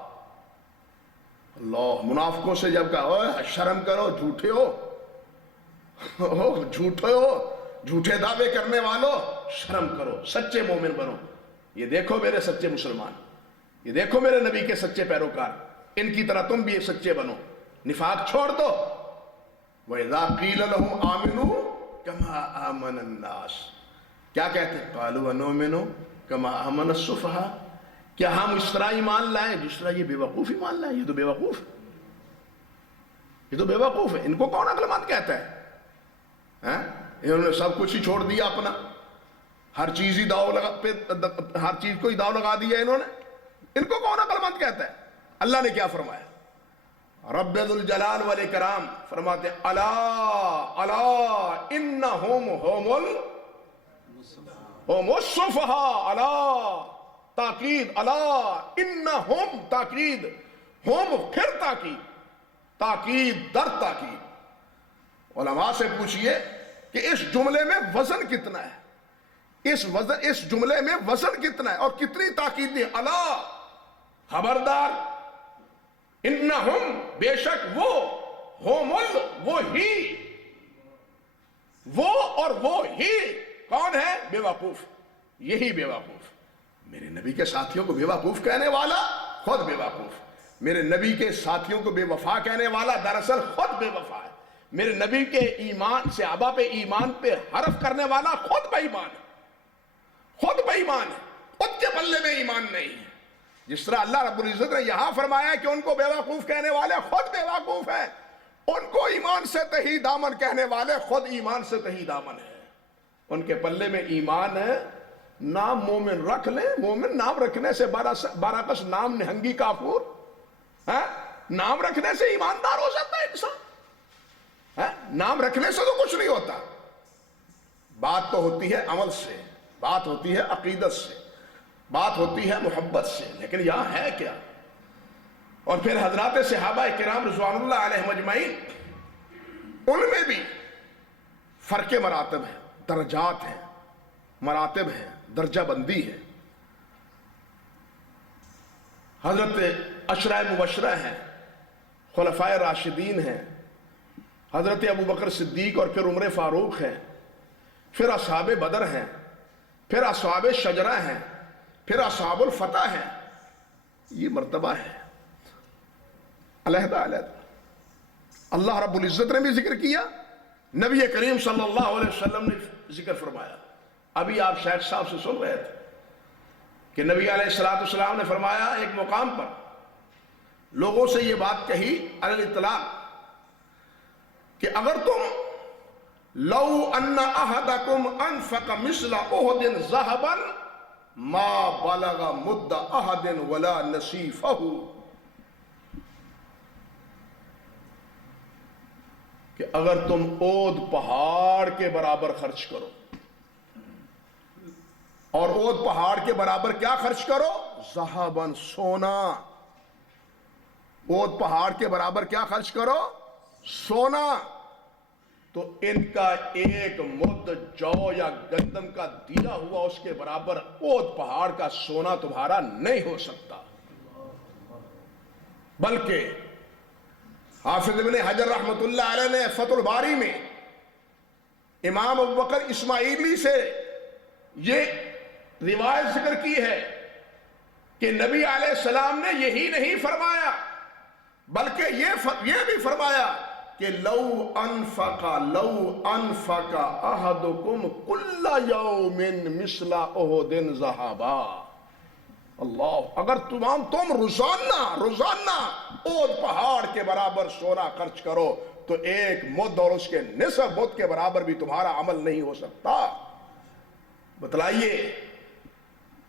اللہ، منافقوں سے جب کہا اوہ شرم کرو، جھوٹے ہو، جھوٹے ہو، جھوٹے دعوے کرنے والوں، شرم کرو، سچے مومن بنو۔ یہ دیکھو میرے سچے مسلمان، یہ دیکھو میرے نبی کے سچے پیروکار، ان کی طرح تم بھی ایک سچے بنو، نفاق چھوڑ دو۔ وَإِذَا قِيلَ لَهُمْ آمِنُوا كَمَا آمَنَ النَّاسِ، کیا کہتے ہیں؟ قَالُوا وَنُؤْمِنُ كَمَا آمَنَ السُّفَهَاءُ، کیا ہم اس طرح ایمان لائیں جس طرح یہ بے وقوف ایمان لائیں؟ یہ تو بے وقوف ہے، یہ تو بے وقوف ہے، ان کو کون عقل مند کہتا ہے؟ انہوں نے سب کچھ ہی چھوڑ دیا اپنا، ہر چیز ہی ہر چیز کو ہی داؤ لگا دیا انہوں نے، ان کو کون عقل مند کہتا ہے؟ اللہ نے کیا فرمایا؟ رب ذوالجلال والاکرام فرماتے الا الا انہم هم السفہاء، الا تاکید، الا انہم تاکید، ہم پھر تاکید، تاکید در تاکید۔ علماء سے پوچھئے کہ اس جملے میں وزن کتنا ہے، اس جملے میں وزن کتنا ہے اور کتنی تاکید دی؟ الا، خبردار، انہم، بے شک وہ، وہ ہی، وہ اور وہ ہی کون ہے؟ بے وقوف، یہی بے وقوف۔ میرے نبی کے ساتھیوں کو بے وقوف کہنے والا خود بے وقوف، میرے نبی کے ساتھیوں کو بے وفا کہنے والا دراصل خود بے وفا ہے، میرے نبی کے ایمان، صحابہ پہ ایمان پہ حرف کرنے والا خود بے ایمان ہے، خود بے ایمان ہے، خود کے پلے میں ایمان نہیں ہے۔ جس طرح اللہ رب العزت نے یہاں فرمایا کہ ان کو بے وقوف کہنے والے خود بے وقوف ہیں، ان کو ایمان سے تہی دامن کہنے والے خود ایمان سے تہی دامن ہے، ان کے پلے میں ایمان ہے۔ نام مومن رکھ لیں، مومن نام رکھنے سے باراکس نام نہنگی کافور، نام رکھنے سے ایماندار ہو سکتا ہے انسان؟ نام رکھنے سے تو کچھ نہیں ہوتا، بات تو ہوتی ہے عمل سے، بات ہوتی ہے عقیدت سے، بات ہوتی ہے محبت سے، لیکن یہاں ہے کیا؟ اور پھر حضرات صحابہ کرام رضوان اللہ علیہ مجمعین، ان میں بھی فرق مراتب ہیں، درجات ہیں، مراتب ہیں، درجہ بندی ہے۔ حضرت عشرہ مبشرہ ہیں، خلفائے راشدین ہیں، حضرت ابو بکر صدیق اور پھر عمر فاروق ہیں، پھر اصحاب بدر ہیں، پھر اصحاب شجرہ ہیں، پھر اصحاب الفتح ہیں۔ یہ مرتبہ ہے علیحدہ علیحدہ۔ اللہ رب العزت نے بھی ذکر کیا، نبی کریم صلی اللہ علیہ وسلم نے ذکر فرمایا۔ ابھی آپ شیخ صاحب سے سن رہے تھے کہ نبی علیہ السلام نے فرمایا ایک مقام پر لوگوں سے یہ بات کہی علی الاطلاق کہ اگر تم لو ان احدکم انفق مثل احد ذهبا ما بلغ مد احد ولا نصیفہ، کہ اگر تم اود پہاڑ کے برابر خرچ کرو، اور اود پہاڑ کے برابر کیا خرچ کرو؟ ذهبا، سونا۔ اود پہاڑ کے برابر کیا خرچ کرو؟ سونا۔ تو ان کا ایک مد جو یا گندم کا دیا ہوا اس کے برابر اود پہاڑ کا سونا تمہارا نہیں ہو سکتا۔ بلکہ حافظ ابن حجر رحمت اللہ علیہ نے فتح الباری میں امام ابوبکر اسماعیلی سے یہ روایت ذکر کی ہے کہ نبی علیہ السلام نے یہی نہیں فرمایا بلکہ یہ بھی فرمایا کہ لو انفق احدکم کل یوم مثل احد ذهبا، اللہ، اگر تم روزانہ اود پہاڑ کے برابر سونا خرچ کرو تو ایک مد اور اس کے نصف مد کے برابر بھی تمہارا عمل نہیں ہو سکتا۔ بتلائیے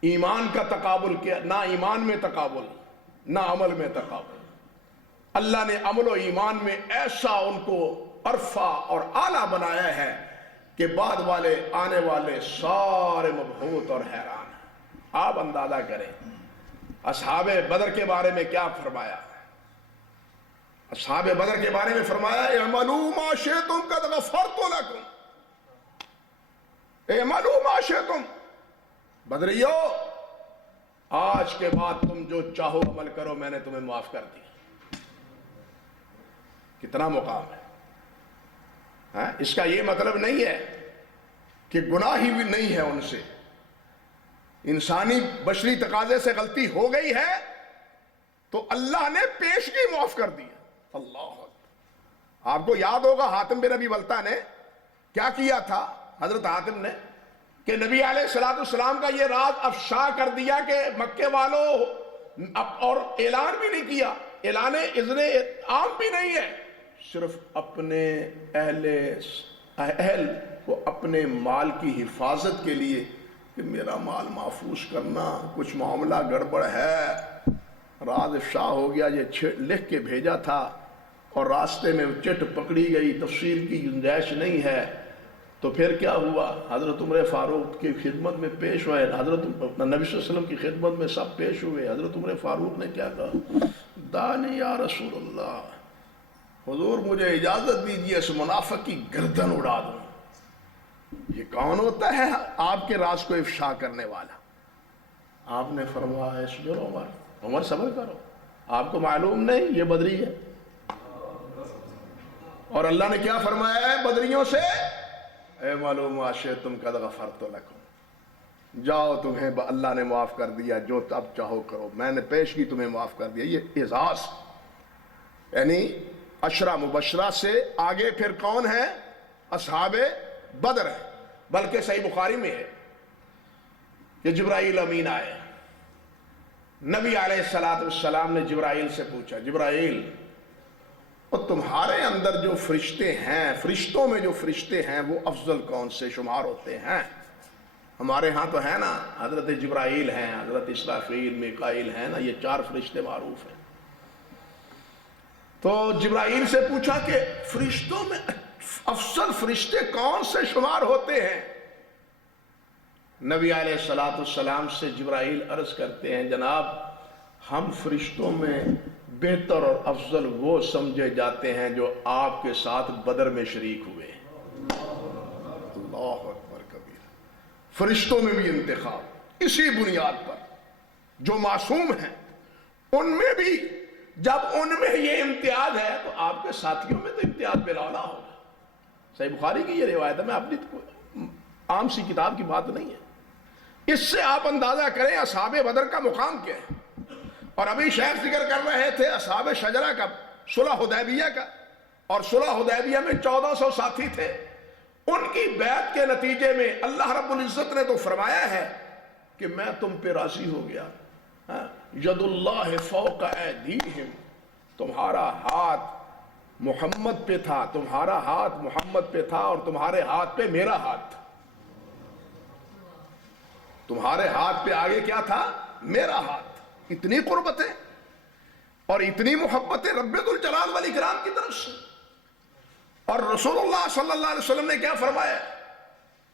ایمان کا تقابل کیا؟ نہ ایمان میں تقابل، نہ عمل میں تقابل۔ اللہ نے عمل و ایمان میں ایسا ان کو عرفہ اور اعلیٰ بنایا ہے کہ بعد والے آنے والے سارے مبہوت اور حیران ہیں۔ آپ اندازہ کریں اصحاب بدر کے بارے میں کیا فرمایا؟ اصحاب بدر کے بارے میں فرمایا اعملوا ما شئتم قد غفرت لکم، اعملوا ما شئتم، بدریو آج کے بعد تم جو چاہو عمل کرو، میں نے تمہیں معاف کر دیا۔ کتنا مقام ہے! اس کا یہ مطلب نہیں ہے کہ گناہ ہی بھی نہیں ہے ان سے، انسانی بشری تقاضے سے غلطی ہو گئی ہے تو اللہ نے پیشگی معاف کر دی۔ اللہ آپ کو یاد ہوگا حاتم بن ابی بلتہ نے کیا کیا تھا؟ حضرت حاتم نے کہ نبی علیہ السلام کا یہ راز افشا کر دیا کہ مکے والوں، اور اعلان بھی نہیں کیا، اعلان اذن عام بھی نہیں ہے، صرف اپنے اہل کو اپنے مال کی حفاظت کے لیے کہ میرا مال محفوظ کرنا، کچھ معاملہ گڑبڑ ہے، راز افشا ہو گیا، یہ لکھ کے بھیجا تھا اور راستے میں چٹ پکڑی گئی، تفصیل کی گنجائش نہیں ہے، تو پھر کیا ہوا؟ حضرت عمر فاروق کی خدمت میں پیش ہوئے، حضرت نبی صلی اللہ علیہ وسلم کی خدمت میں سب پیش ہوئے۔ حضرت عمر فاروق نے کیا کہا؟ دانی یا رسول اللہ، حضور مجھے اجازت دیجیے اس منافق کی گردن اڑا دوں۔ یہ کون ہوتا ہے آپ کے راز کو افشا کرنے والا؟ آپ نے فرمایا اصبر عمر، صبر کرو، آپ کو معلوم نہیں یہ بدری ہے؟ اور اللہ نے کیا فرمایا ہے بدریوں سے؟ اے معلوم تم قد غفرت لکم، جاؤ تمہیں اللہ نے معاف کر دیا، جو اب چاہو کرو، میں نے پیشگی تمہیں معاف کر دیا۔ یہ اعزاز، یعنی عشرہ مبشرہ سے آگے پھر کون ہے؟ اصحاب بدر ہے۔ بلکہ صحیح بخاری میں ہے کہ جبرائیل امین آئے، نبی علیہ السلام نے جبرائیل سے پوچھا، جبرائیل اور تمہارے اندر جو فرشتے ہیں، فرشتوں میں جو فرشتے ہیں وہ افضل کون سے شمار ہوتے ہیں؟ ہمارے ہاں تو ہے نا، حضرت جبرائیل ہیں، حضرت اسرافیل، میکائیل ہیں نا، یہ 4 فرشتے معروف ہیں۔ تو جبرائیل سے پوچھا کہ فرشتوں میں افضل فرشتے کون سے شمار ہوتے ہیں؟ نبی علیہ السلام سے جبرائیل عرض کرتے ہیں، جناب ہم فرشتوں میں بہتر اور افضل وہ سمجھے جاتے ہیں جو آپ کے ساتھ بدر میں شریک ہوئے۔ اللہ اکبر کبیر۔ فرشتوں میں بھی انتخاب اسی بنیاد پر، جو معصوم ہیں ان میں بھی، جب ان میں یہ امتیاز ہے تو آپ کے ساتھیوں میں تو امتیاز بلاولا ہوگا۔ صحیح بخاری کی یہ روایت ہے، میں اپنی عام سی کتاب کی بات نہیں ہے۔ اس سے آپ اندازہ کریں اصحاب بدر کا مقام کیا ہے۔ اور ابھی شیخ ذکر کر رہے تھے اصحاب شجرہ کا، صلح حدیبیہ کا، اور صلح حدیبیہ میں 1400 ساتھی تھے. ان کی بیعت کے نتیجے میں اللہ رب العزت نے تو فرمایا ہے کہ میں تم پہ راضی ہو گیا. ید اللہ فوق ایدیہم، تمہارا ہاتھ محمد پہ تھا، تمہارا ہاتھ محمد پہ تھا، اور تمہارے ہاتھ پہ میرا ہاتھ تھا. تمہارے ہاتھ پہ آگے کیا تھا؟ میرا ہاتھ. اتنی قربتیں اور اتنی محبتیں رب ذوالجلال والاکرام کی طرف سے. اور رسول اللہ صلی اللہ علیہ وسلم نے کیا فرمایا؟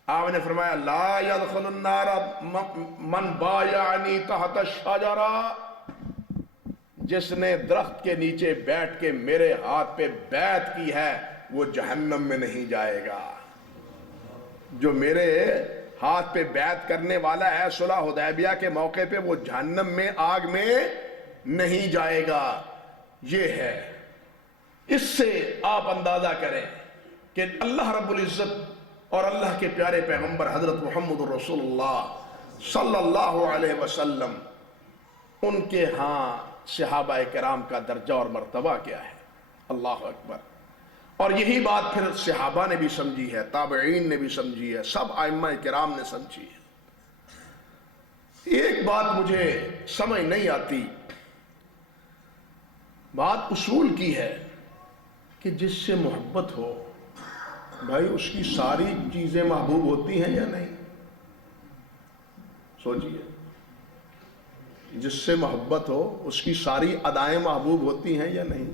آپ نے فرمایا لا يدخل النار من بایعنی تحت الشجرہ، جس نے درخت کے نیچے بیٹھ کے میرے ہاتھ پہ بیعت کی ہے وہ جہنم میں نہیں جائے گا. جو میرے ہاتھ پہ بیعت کرنے والا ہے صلح حدیبیہ کے موقع پہ، وہ جہنم میں آگ میں نہیں جائے گا. یہ ہے. اس سے آپ اندازہ کریں کہ اللہ رب العزت اور اللہ کے پیارے پیغمبر حضرت محمد رسول اللہ صلی اللہ علیہ وسلم، ان کے ہاں صحابہ کرام کا درجہ اور مرتبہ کیا ہے. اللہ اکبر. اور یہی بات پھر صحابہ نے بھی سمجھی ہے، تابعین نے بھی سمجھی ہے، سب ائمہ کرام نے سمجھی ہے. ایک بات مجھے سمجھ نہیں آتی، بات اصول کی ہے کہ جس سے محبت ہو بھائی اس کی ساری چیزیں محبوب ہوتی ہیں یا نہیں؟ سوچئے. جس سے محبت ہو اس کی ساری ادائیں محبوب ہوتی ہیں یا نہیں؟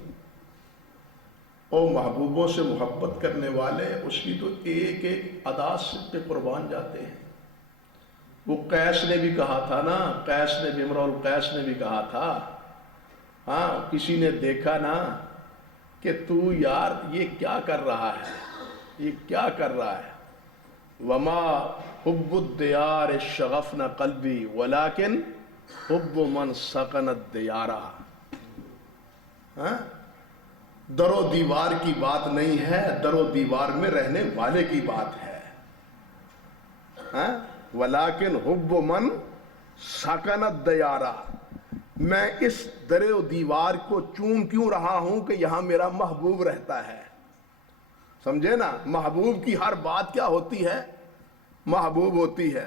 اور محبوبوں سے محبت کرنے والے اس کی تو ایک ایک ادا پہ قربان جاتے ہیں. وہ قیس نے بھی کہا تھا نا، قیس نے بھی، امرؤ القیس نے بھی کہا تھا، ہاں کسی نے دیکھا نا کہ تو یار یہ کیا کر رہا ہے، یہ کیا کر رہا ہے. وما حب الدیار شغفنا قلبی ولکن حب من سکن الدیارہ. در و دیوار کی بات نہیں ہے، در و دیوار میں رہنے والے کی بات ہے. ولیکن حب من سکن الدیارہ. میں اس در و دیوار کو چوم کیوں رہا ہوں کہ یہاں میرا محبوب رہتا ہے. سمجھے نا؟ محبوب کی ہر بات کیا ہوتی ہے؟ محبوب ہوتی ہے.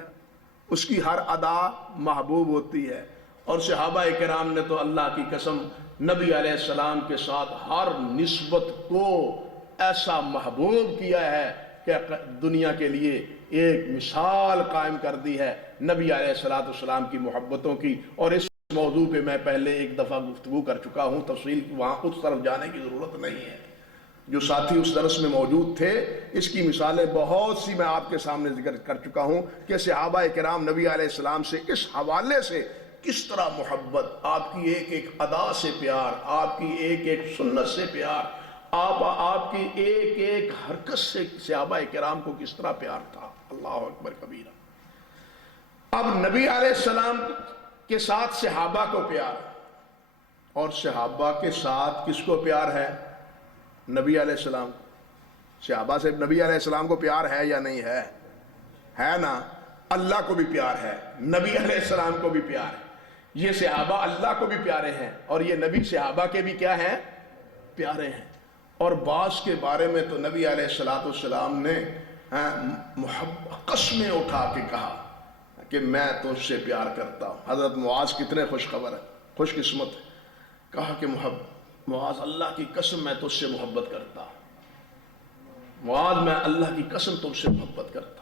اس کی ہر ادا محبوب ہوتی ہے. اور صحابہ کرام نے تو اللہ کی قسم نبی علیہ السلام کے ساتھ ہر نسبت کو ایسا محبوب کیا ہے کہ دنیا کے لیے ایک مثال قائم کر دی ہے نبی علیہ السلام کی محبتوں کی. اور اس موضوع پہ میں پہلے ایک دفعہ گفتگو کر چکا ہوں تفصیل کی، وہاں اس طرف جانے کی ضرورت نہیں ہے. جو ساتھی اس درس میں موجود تھے اس کی مثالیں بہت سی میں آپ کے سامنے ذکر کر چکا ہوں کہ صحابہ کرام نبی علیہ السلام سے اس حوالے سے کس طرح محبت، آپ کی ایک ایک ادا سے پیار، آپ کی ایک ایک سنت سے پیار، آپ کی ایک ایک حرکت سے صحابہ کرام کو کس طرح پیار تھا. اللہ اکبر کبیرہ. اب نبی علیہ السلام کے ساتھ صحابہ کو پیار، اور صحابہ کے ساتھ کس کو پیار ہے؟ نبی علیہ السلام. صحابہ سے نبی علیہ السلام کو پیار ہے یا نہیں ہے؟ ہے نا. اللہ کو بھی پیار ہے، نبی علیہ السلام کو بھی پیار ہے. یہ صحابہ اللہ کو بھی پیارے ہیں اور یہ نبی صحابہ کے بھی کیا ہیں؟ پیارے ہیں. اور بعض کے بارے میں تو نبی علیہ السلام نے قسمیں اٹھا کے کہا کہ میں تجھ سے پیار کرتا ہوں. حضرت معاذ کتنے خوش خبر ہے، خوش قسمت ہے. کہا کہ معاذ اللہ کی قسم میں تجھ سے محبت کرتا ہوں. معاذ میں اللہ کی قسم تجھ سے محبت کرتا ہوں.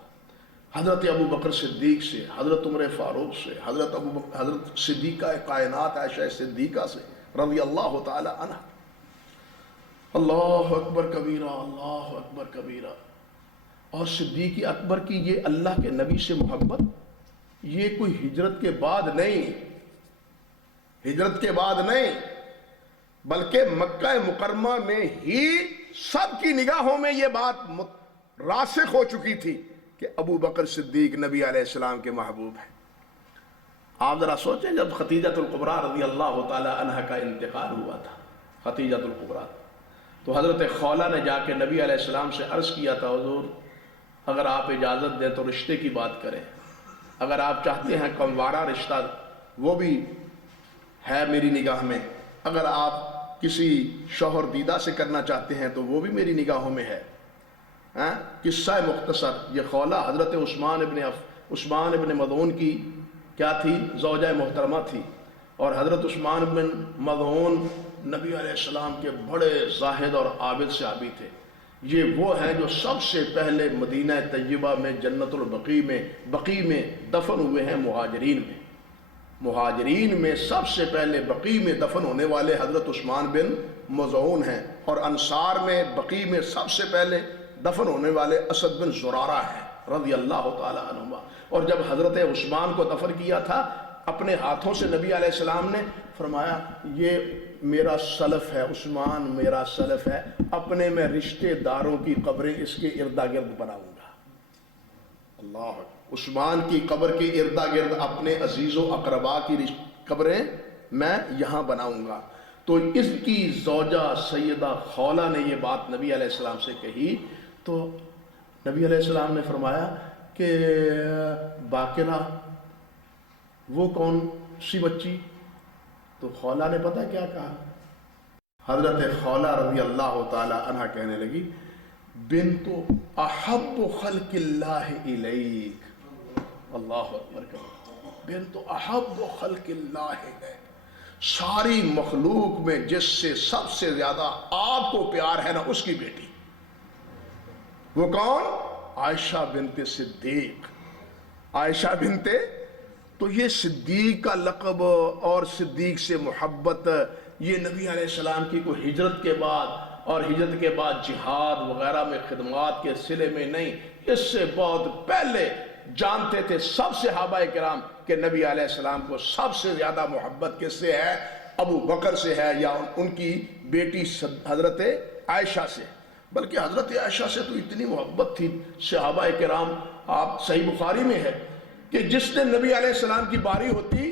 حضرت ابو بکر صدیق سے، حضرت عمر فاروق سے، حضرت صدیقہ کائنات عائشہ صدیقہ سے رضی اللہ تعالی عنہ. اللہ اکبر کبیرہ، اللہ اکبر کبیرہ. اور صدیق اکبر کی یہ اللہ کے نبی سے محبت، یہ کوئی ہجرت کے بعد نہیں، ہجرت کے بعد نہیں، بلکہ مکہ مکرمہ میں ہی سب کی نگاہوں میں یہ بات راسخ ہو چکی تھی کہ ابو بکر صدیق نبی علیہ السلام کے محبوب ہیں. آپ ذرا سوچیں جب ختیجۃ الکبریٰ رضی اللہ تعالی عنہ کا انتقال ہوا تھا، ختیجۃ الکبریٰ، تو حضرت خولہ نے جا کے نبی علیہ السلام سے عرض کیا تھا حضور اگر آپ اجازت دیں تو رشتے کی بات کریں، اگر آپ چاہتے ہیں کموارہ رشتہ وہ بھی ہے میری نگاہ میں، اگر آپ کسی شوہر دیدہ سے کرنا چاہتے ہیں تو وہ بھی میری نگاہوں میں ہے. قصہ مختصر، یہ خولہ حضرت عثمان ابن مظعون کی کیا تھی؟ زوجہ محترمہ تھی. اور حضرت عثمان بن مظعون نبی علیہ السلام کے بڑے زاہد اور عابد صحابی تھے. یہ وہ ہیں جو سب سے پہلے مدینہ طیبہ میں جنت البقیع میں بقیع میں دفن ہوئے ہیں. مہاجرین میں سب سے پہلے بقیع میں دفن ہونے والے حضرت عثمان بن مظعون ہیں. اور انصار میں بقیع میں سب سے پہلے دفن ہونے والے اسد بن زرارہ ہیں رضی اللہ تعالی عنہما. اور جب حضرت عثمان کو دفن کیا تھا اپنے ہاتھوں سے نبی علیہ السلام نے فرمایا یہ میرا سلف ہے، عثمان میرا سلف ہے، اپنے میں رشتہ داروں کی قبریں اس کے اردا گرد بناؤں گا. اللہ، عثمان کی قبر کے اردا گرد اپنے عزیز و اقربا کی قبریں میں یہاں بناؤں گا. تو اس کی زوجہ سیدہ خولہ نے یہ بات نبی علیہ السلام سے کہی تو نبی علیہ السلام نے فرمایا کہ باقرہ وہ کون سی بچی؟ تو خولہ نے پتہ کیا کہا؟ حضرت خولہ رضی اللہ تعالی عنہ کہنے لگی بنت احب خلق اللہ الیک. اللہ اکبر، بنت احب خلق اللہ الیک، ساری مخلوق میں جس سے سب سے زیادہ آپ کو پیار ہے نا اس کی بیٹی. وہ کون؟ عائشہ بنت صدیق. عائشہ بنت، تو یہ صدیق کا لقب اور صدیق سے محبت یہ نبی علیہ السلام کی کوئی ہجرت کے بعد اور ہجرت کے بعد جہاد وغیرہ میں خدمات کے سلے میں نہیں، اس سے بہت پہلے جانتے تھے سب صحابہ کرام کہ نبی علیہ السلام کو سب سے زیادہ محبت کس سے ہے؟ ابو بکر سے ہے یا ان کی بیٹی حضرت عائشہ سے. بلکہ حضرت عائشہ سے تو اتنی محبت تھی صحابہ کرام. آپ صحیح بخاری میں ہے کہ جس دن نبی علیہ السلام کی باری ہوتی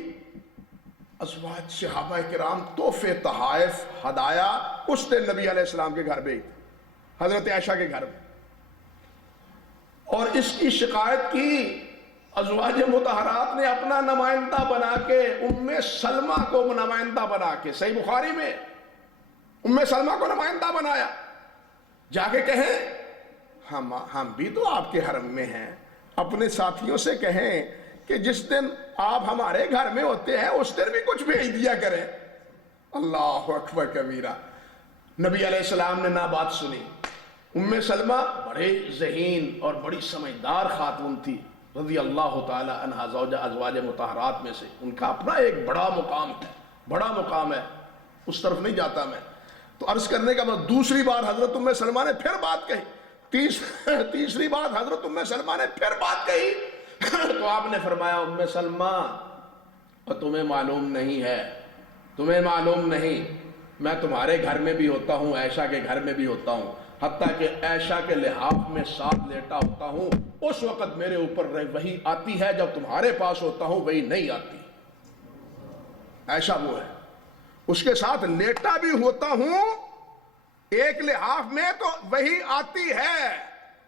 ازواج صحابہ کرام تحفے تحائف ہدایا اس دن نبی علیہ السلام کے گھر میں، حضرت عائشہ کے گھر میں. اور اس کی شکایت کی ازواج مطہرات نے اپنا نمائندہ بنا کے ام سلمہ کو نمائندہ بنا کے، صحیح بخاری میں ام سلمہ کو نمائندہ بنایا، جا کے کہیں ہم بھی تو آپ کے حرم میں ہیں، اپنے ساتھیوں سے کہیں کہ جس دن آپ ہمارے گھر میں ہوتے ہیں اس دن بھی کچھ بھیج دیا کریں. اللہ اکبر کبیرہ. نبی علیہ السلام نے نہ بات سنی. ام سلمہ بڑے ذہین اور بڑی سمجھدار خاتون تھی رضی اللہ تعالی عنہا، زوجہ ازواج مطہرات میں سے. ان کا اپنا ایک بڑا مقام ہے، اس طرف نہیں جاتا میں. تو عرض کرنے کا بعد دوسری بار حضرت ام سلمہ نے پھر بات کہی، تیسری بار حضرت ام سلمہ نے پھر بات کہی تو آپ نے فرمایا ام سلمہ اور تمہیں معلوم نہیں میں تمہارے گھر میں بھی ہوتا ہوں، عائشہ کے گھر میں بھی ہوتا ہوں، حتیٰ کہ عائشہ کے لحاف میں ساتھ لیٹا ہوتا ہوں اس وقت میرے اوپر وحی آتی ہے، جب تمہارے پاس ہوتا ہوں وحی نہیں آتی. عائشہ وہ ہے، اس کے ساتھ لیٹا بھی ہوتا ہوں ایک لحاف میں تو وحی آتی ہے،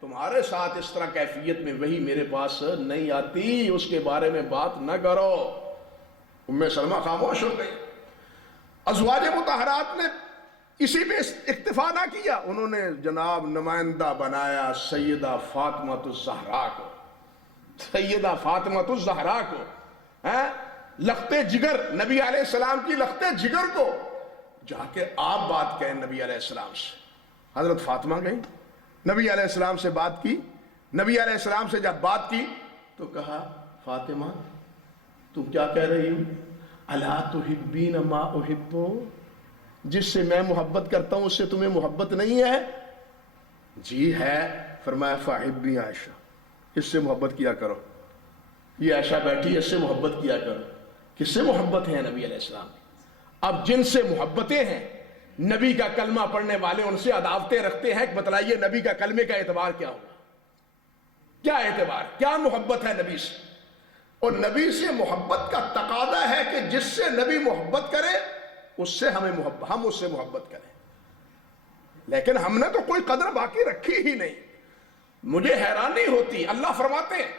تمہارے ساتھ اس طرح کیفیت میں وحی میرے پاس نہیں آتی، اس کے بارے میں بات نہ کرو. ام سلمہ خاموش ہو گئی. ازواج مطہرات نے اسی پہ اکتفا نہ کیا، انہوں نے جناب نمائندہ بنایا سیدہ فاطمہ الزہرا کو، لختے جگر نبی علیہ السلام کی لختے جگر کو، جا کے آپ بات کہیں نبی علیہ السلام سے. حضرت فاطمہ گئی، نبی علیہ السلام سے بات کی. نبی علیہ السلام سے جب بات کی تو کہا فاطمہ تم کیا کہہ رہی ہو؟ الا تحبین ما احب، جس سے میں محبت کرتا ہوں اس سے تمہیں محبت نہیں ہے؟ جی ہے. فرمایا فاحبی عائشہ، اس سے محبت کیا کرو. یہ عائشہ بیٹھی اس سے محبت کیا کرو. کس سے محبت ہے نبی علیہ السلام؟ اب جن سے محبتیں ہیں نبی کا کلمہ پڑھنے والے ان سے عداوتیں رکھتے ہیں، بتلائیے نبی کا کلمے کا اعتبار کیا ہوگا؟ کیا اعتبار، کیا محبت ہے نبی سے؟ اور نبی سے محبت کا تقاضا ہے کہ جس سے نبی محبت کرے اس سے ہم اس سے محبت کریں. لیکن ہم نے تو کوئی قدر باقی رکھی ہی نہیں. مجھے حیرانی ہوتی، اللہ فرماتے ہیں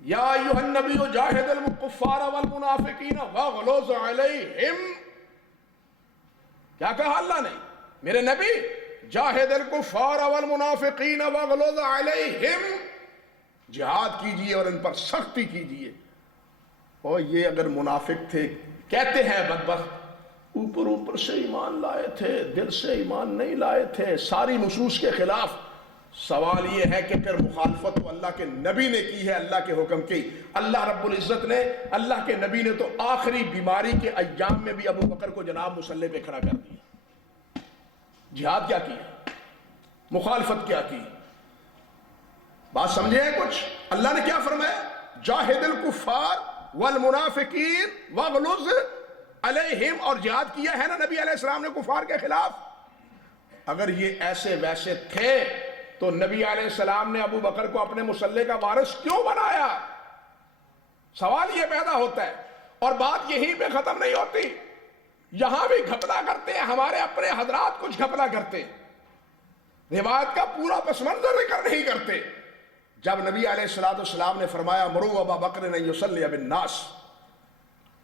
یا ایھا النبی جاہد الکفار والمنافقین واغلظ علیہم. کیا کہا اللہ نے؟ میرے نبی جاہد الکفار والمنافقین واغلظ علیہم، جہاد کیجئے اور ان پر سختی کیجئے۔ اور یہ اگر منافق تھے، کہتے ہیں بدبخت اوپر اوپر سے ایمان لائے تھے، دل سے ایمان نہیں لائے تھے، ساری نصوص کے خلاف۔ سوال یہ ہے کہ اگر مخالفت تو اللہ کے نبی نے کی ہے، اللہ کے حکم کی، اللہ رب العزت نے، اللہ کے نبی نے تو آخری بیماری کے ایام میں بھی ابو بکر کو جناب مصلی پہ کھڑا کر دیا۔ جہاد کیا کیا؟ مخالفت کیا کی؟ بات سمجھے ہیں کچھ؟ اللہ نے کیا فرمایا؟ جاہد الکفار والمنافقین واغلظ علیہم، اور جہاد کیا ہے نا نبی علیہ السلام نے کفار کے خلاف۔ اگر یہ ایسے ویسے تھے تو نبی علیہ السلام نے ابو بکر کو اپنے مصلی کا وارث کیوں بنایا؟ سوال یہ پیدا ہوتا ہے۔ اور بات یہیں پہ ختم نہیں ہوتی، یہاں بھی گھپلا کرتے ہیں، ہمارے اپنے حضرات کچھ گھپلا کرتے ہیں، روایت کا پورا پس منظر ذکر نہیں کرتے۔ جب نبی علیہ السلام نے فرمایا مرو ابا بکر ان یصلی بالناس،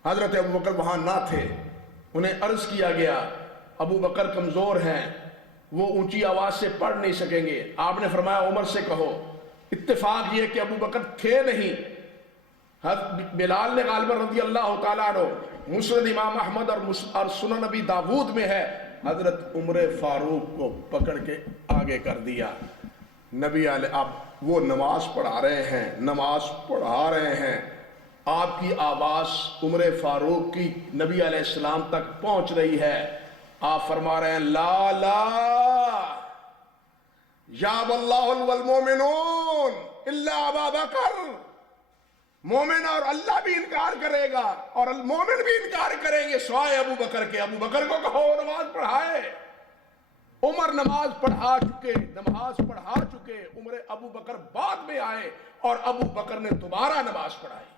حضرت ابو بکر وہاں نہ تھے، انہیں عرض کیا گیا ابو بکر کمزور ہیں، وہ اونچی آواز سے پڑھ نہیں سکیں گے۔ آپ نے فرمایا عمر سے کہو۔ اتفاق یہ کہ ابو بکر تھے نہیں، بلال نے غالباً رضی اللہ تعالیٰ عنہ، مسند امام احمد اور سنن نبی داود میں ہے، حضرت عمر فاروق کو پکڑ کے آگے کر دیا۔ نبی علیہ اب وہ نماز پڑھا رہے ہیں، آپ کی آواز عمر فاروق کی نبی علیہ السلام تک پہنچ رہی ہے۔ آپ فرما رہے ہیں لا لا یا واللہ والمومنون الا ابا بکر، مومن اور اللہ بھی انکار کرے گا اور المومن بھی انکار کریں گے سوائے ابو بکر کے۔ ابو بکر کو کہو نماز پڑھائے۔ عمر نماز پڑھا چکے، عمر ابو بکر بعد میں آئے اور ابو بکر نے دوبارہ نماز پڑھائی۔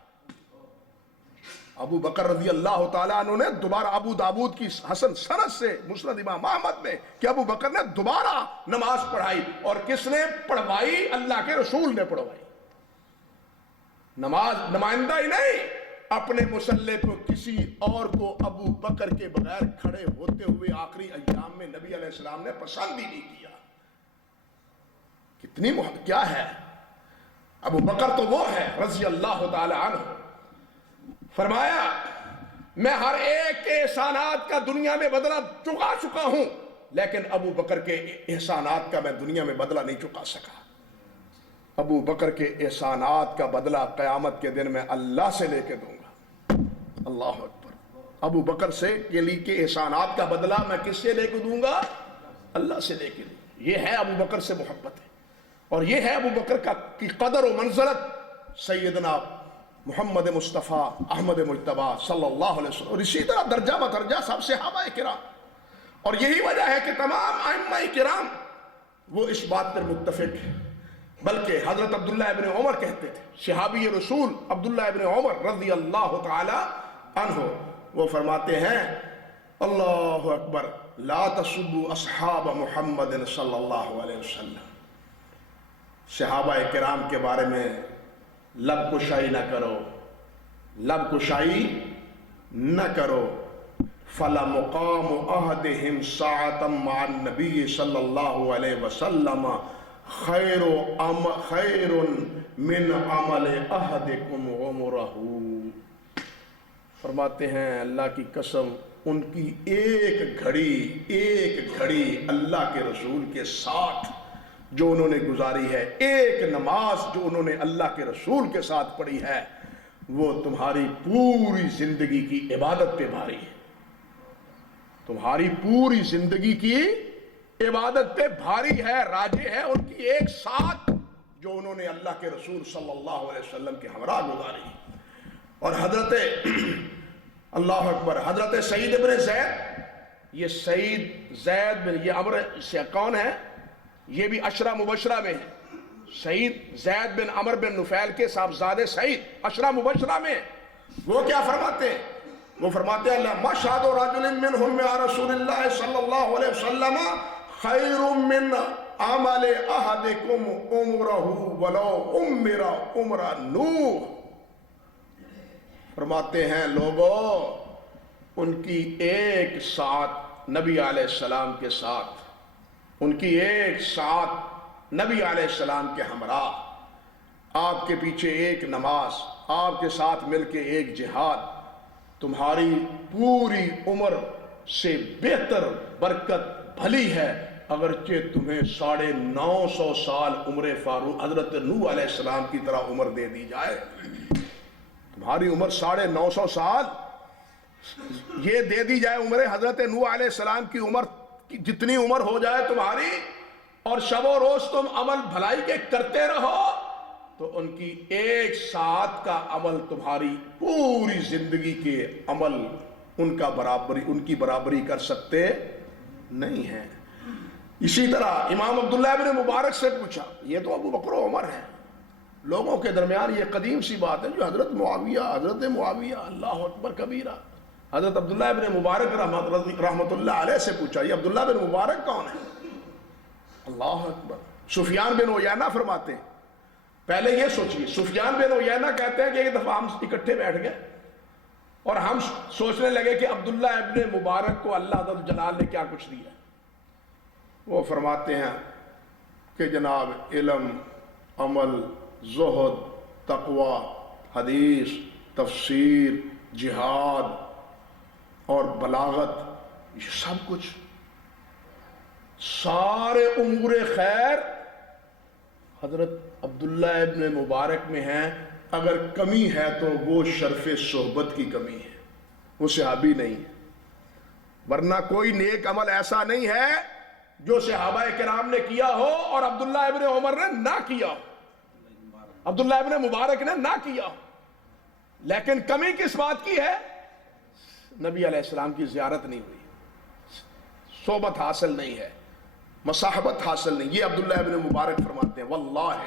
ابو بکر رضی اللہ تعالیٰ عنہ نے دوبارہ، ابو داود کی حسن سند سے مسند امام احمد میں، کہ ابو بکر نے دوبارہ نماز پڑھائی۔ اور کس نے پڑھوائی؟ اللہ کے رسول نے پڑھوائی۔ نماز نمائندہ ہی نہیں، اپنے مصلی کو کسی اور کو ابو بکر کے بغیر کھڑے ہوتے ہوئے آخری ایام میں نبی علیہ السلام نے پسند ہی نہیں کیا۔ کتنی کیا ہے؟ ابو بکر تو وہ ہے رضی اللہ تعالی عنہ۔ فرمایا میں ہر ایک کے احسانات کا دنیا میں بدلہ چکا چکا ہوں، لیکن ابو بکر کے احسانات کا میں دنیا میں بدلہ نہیں چکا سکا۔ ابو بکر کے احسانات کا بدلہ قیامت کے دن میں اللہ سے لے کے دوں گا۔ اللہ اکبر۔ ابو بکر سے کے احسانات کا بدلہ میں کس سے لے کے دوں گا؟ اللہ سے لے کے دوں گا۔ یہ ہے ابو بکر سے محبت ہے، اور یہ ہے ابو بکر کی قدر و منزلت سیدنا محمد مصطفیٰ احمد مجتبیٰ صلی اللہ علیہ وسلم، اور اسی طرح درجہ بدرجہ سب صحابہ کرام۔ اور یہی وجہ ہے کہ تمام ائمہ کرام وہ اس بات پر متفق ہیں، بلکہ حضرت عبداللہ ابن عمر کہتے تھے، صحابی رسول عبداللہ ابن عمر رضی اللہ تعالی عنہ، وہ فرماتے ہیں اللہ اکبر لا تسبوا اصحاب محمد صلی اللہ علیہ وسلم، صحابہ کرام کے بارے میں لب کشائی نہ کرو، لب کشائی نہ کرو۔ فَلَمُقَامُ أَحَدِهِمْ سَاعَةً مَعَ النَّبِيِّ صلی اللہ علیہ وسلم خیر من عمل احدکم عمرہ۔ فرماتے ہیں اللہ کی قسم، ان کی ایک گھڑی اللہ کے رسول کے ساتھ جو انہوں نے گزاری ہے، ایک نماز جو انہوں نے اللہ کے رسول کے ساتھ پڑھی ہے، وہ تمہاری پوری زندگی کی عبادت پہ بھاری ہے، تمہاری پوری زندگی کی عبادت پہ بھاری ہے، راجع ہے ان کی ایک ساتھ جو انہوں نے اللہ کے رسول صلی اللہ علیہ وسلم کے ہمراہ گزاری۔ اور حضرت اللہ اکبر، حضرت سعید بن زید، یہ سعید زید بن، یہ عمر سے کون ہے؟ یہ بھی عشرہ مبشرہ میں ہے، سعید زید بن عمر بن نفیل کے صاحبزادے سعید، عشرہ مبشرہ میں۔ وہ کیا فرماتے ہیں؟ وہ فرماتے ہیں مشہد رجل منہم مع رسول اللہ صلی اللہ علیہ وسلم خیر من عمل احدکم عمرہ ولو عمر عمر نوح۔ فرماتے ہیں لوگوں، ان کی ایک ساتھ نبی علیہ السلام کے ساتھ، ان کی ایک ساتھ نبی علیہ السلام کے ہمراہ، آپ کے پیچھے ایک نماز، آپ کے ساتھ مل کے ایک جہاد، تمہاری پوری عمر سے بہتر برکت بھلی ہے، اگرچہ تمہیں 950 سال عمر فاروق حضرت نوح علیہ السلام کی طرح عمر دے دی جائے۔ تمہاری عمر 950 سال یہ دے دی جائے، عمر حضرت نوح علیہ السلام کی عمر جتنی عمر ہو جائے تمہاری، اور شب و روز تم عمل بھلائی کے کرتے رہو، تو ان کی ایک ساتھ کا عمل تمہاری پوری زندگی کے عمل ان کی برابری کر سکتے نہیں ہیں۔ اسی طرح امام عبداللہ ابن مبارک سے پوچھا، یہ تو ابو بکر و عمر ہیں، لوگوں کے درمیان یہ قدیم سی بات ہے جو حضرت معاویہ اللہ اکبر کبیرہ، حضرت عبداللہ ابن مبارک رحمت اللہ علیہ سے پوچھا، یہ عبداللہ ابن مبارک کون ہے؟ اللہ اکبر۔ سفیان بن عیینہ فرماتے ہیں، پہلے یہ سوچیے، سفیان بن عیینہ کہتے ہیں کہ ایک دفعہ ہم اکٹھے بیٹھ گئے اور ہم سوچنے لگے کہ عبداللہ ابن مبارک کو اللہ ذو جلال نے کیا کچھ دیا۔ وہ فرماتے ہیں کہ جناب علم، عمل، زہد، تقوی، حدیث، تفسیر، جہاد اور بلاغت، یہ سب کچھ سارے امور خیر حضرت عبداللہ ابن مبارک میں ہیں۔ اگر کمی ہے تو وہ شرف صحبت کی کمی ہے، وہ صحابی نہیں ہے، ورنہ کوئی نیک عمل ایسا نہیں ہے جو صحابہ کرام نے کیا ہو اور عبداللہ ابن عمر نے نہ کیا ہو، عبداللہ ابن مبارک نے نہ کیا ہو۔ لیکن کمی کس بات کی ہے؟ نبی علیہ السلام کی زیارت نہیں ہوئی، صحبت حاصل نہیں ہے، مصاحبت حاصل نہیں۔ یہ عبداللہ ابن مبارک فرماتے ہیں، واللہ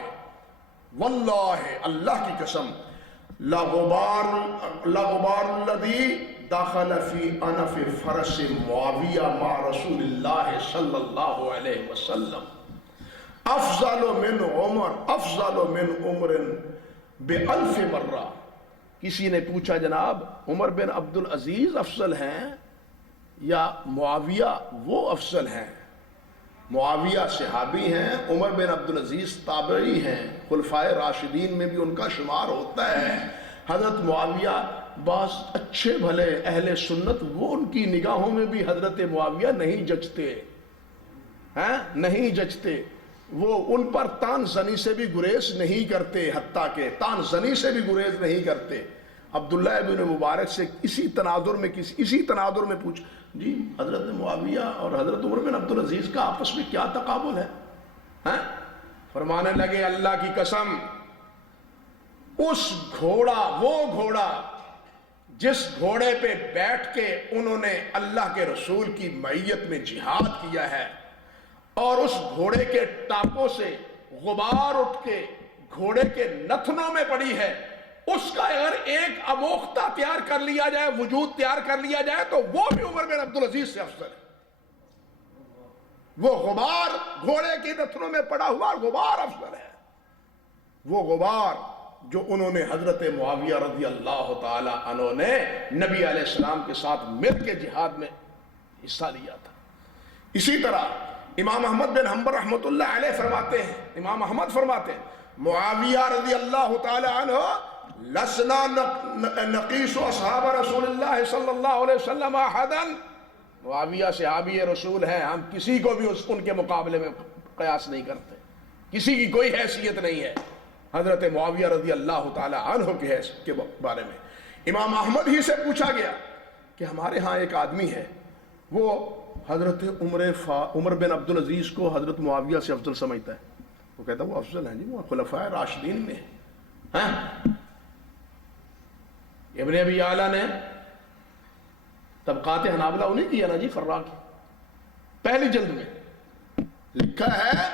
اللہ کی قسم، لغبار الذی داخل فی انف فرس معاویہ مع رسول اللہ صلی اللہ علیہ وسلم افضل من عمر بألف مرہ۔ کسی نے پوچھا جناب عمر بن عبدالعزیز افضل ہیں یا معاویہ وہ افضل ہیں؟ معاویہ صحابی ہیں، عمر بن عبدالعزیز تابعی ہیں، خلفائے راشدین میں بھی ان کا شمار ہوتا ہے۔ حضرت معاویہ بعض اچھے بھلے اہل سنت، وہ ان کی نگاہوں میں بھی حضرت معاویہ نہیں جچتے ہیں، نہیں جچتے، وہ ان پر تان زنی سے بھی گریز نہیں کرتے، حتیٰ کہ تان زنی سے بھی گریز نہیں کرتے۔ عبداللہ ابن مبارک سے اسی تناظر میں پوچھ، جی حضرت معاویہ اور حضرت عمر بن عبدالعزیز کا آپس میں کیا تقابل ہے؟ فرمانے لگے اللہ کی قسم، وہ گھوڑا جس گھوڑے پہ بیٹھ کے انہوں نے اللہ کے رسول کی معیت میں جہاد کیا ہے، اور اس گھوڑے کے ٹاپوں سے غبار اٹھ کے گھوڑے کے نتنوں میں پڑی ہے، اس کا اگر ایک اموختہ تیار کر لیا جائے، وجود تیار کر لیا جائے، تو وہ بھی عمر بن عبدالعزیز سے افضل ہے۔ وہ غبار، گھوڑے کی نتنوں میں پڑا ہوا غبار افضل ہے، وہ غبار جو انہوں نے حضرت معاویہ رضی اللہ تعالی عنہ نے نبی علیہ السلام کے ساتھ مل کے جہاد میں حصہ لیا تھا۔ اسی طرح امام احمد بن حنبل رحمت اللہ علیہ فرماتے ہیں، امام احمد فرماتے ہیں، معاویہ رضی اللہ تعالی عنہ لسنا نقیس اصحاب رسول اللہ صلی اللہ علیہ وسلم احدا، معاویہ صحابی رسول ہیں، ہم کسی کو بھی ان کے مقابلے میں قیاس نہیں کرتے، کسی کی کوئی حیثیت نہیں ہے حضرت معاویہ رضی اللہ تعالی عنہ کے بارے میں۔ امام احمد ہی سے پوچھا گیا کہ ہمارے ہاں ایک آدمی ہے، وہ حضرت عمر بن عبدالعزیز کو حضرت معاویہ سے افضل سمجھتا ہے، وہ کہتا ہے وہ افضل ہیں جی، وہ خلفائے راشدین میں ہیں۔ ابن ابی اعلیٰ نے طبقات حنابلہ انہیں کیا نا جی، فراق پہلی جلد میں لکھا ہے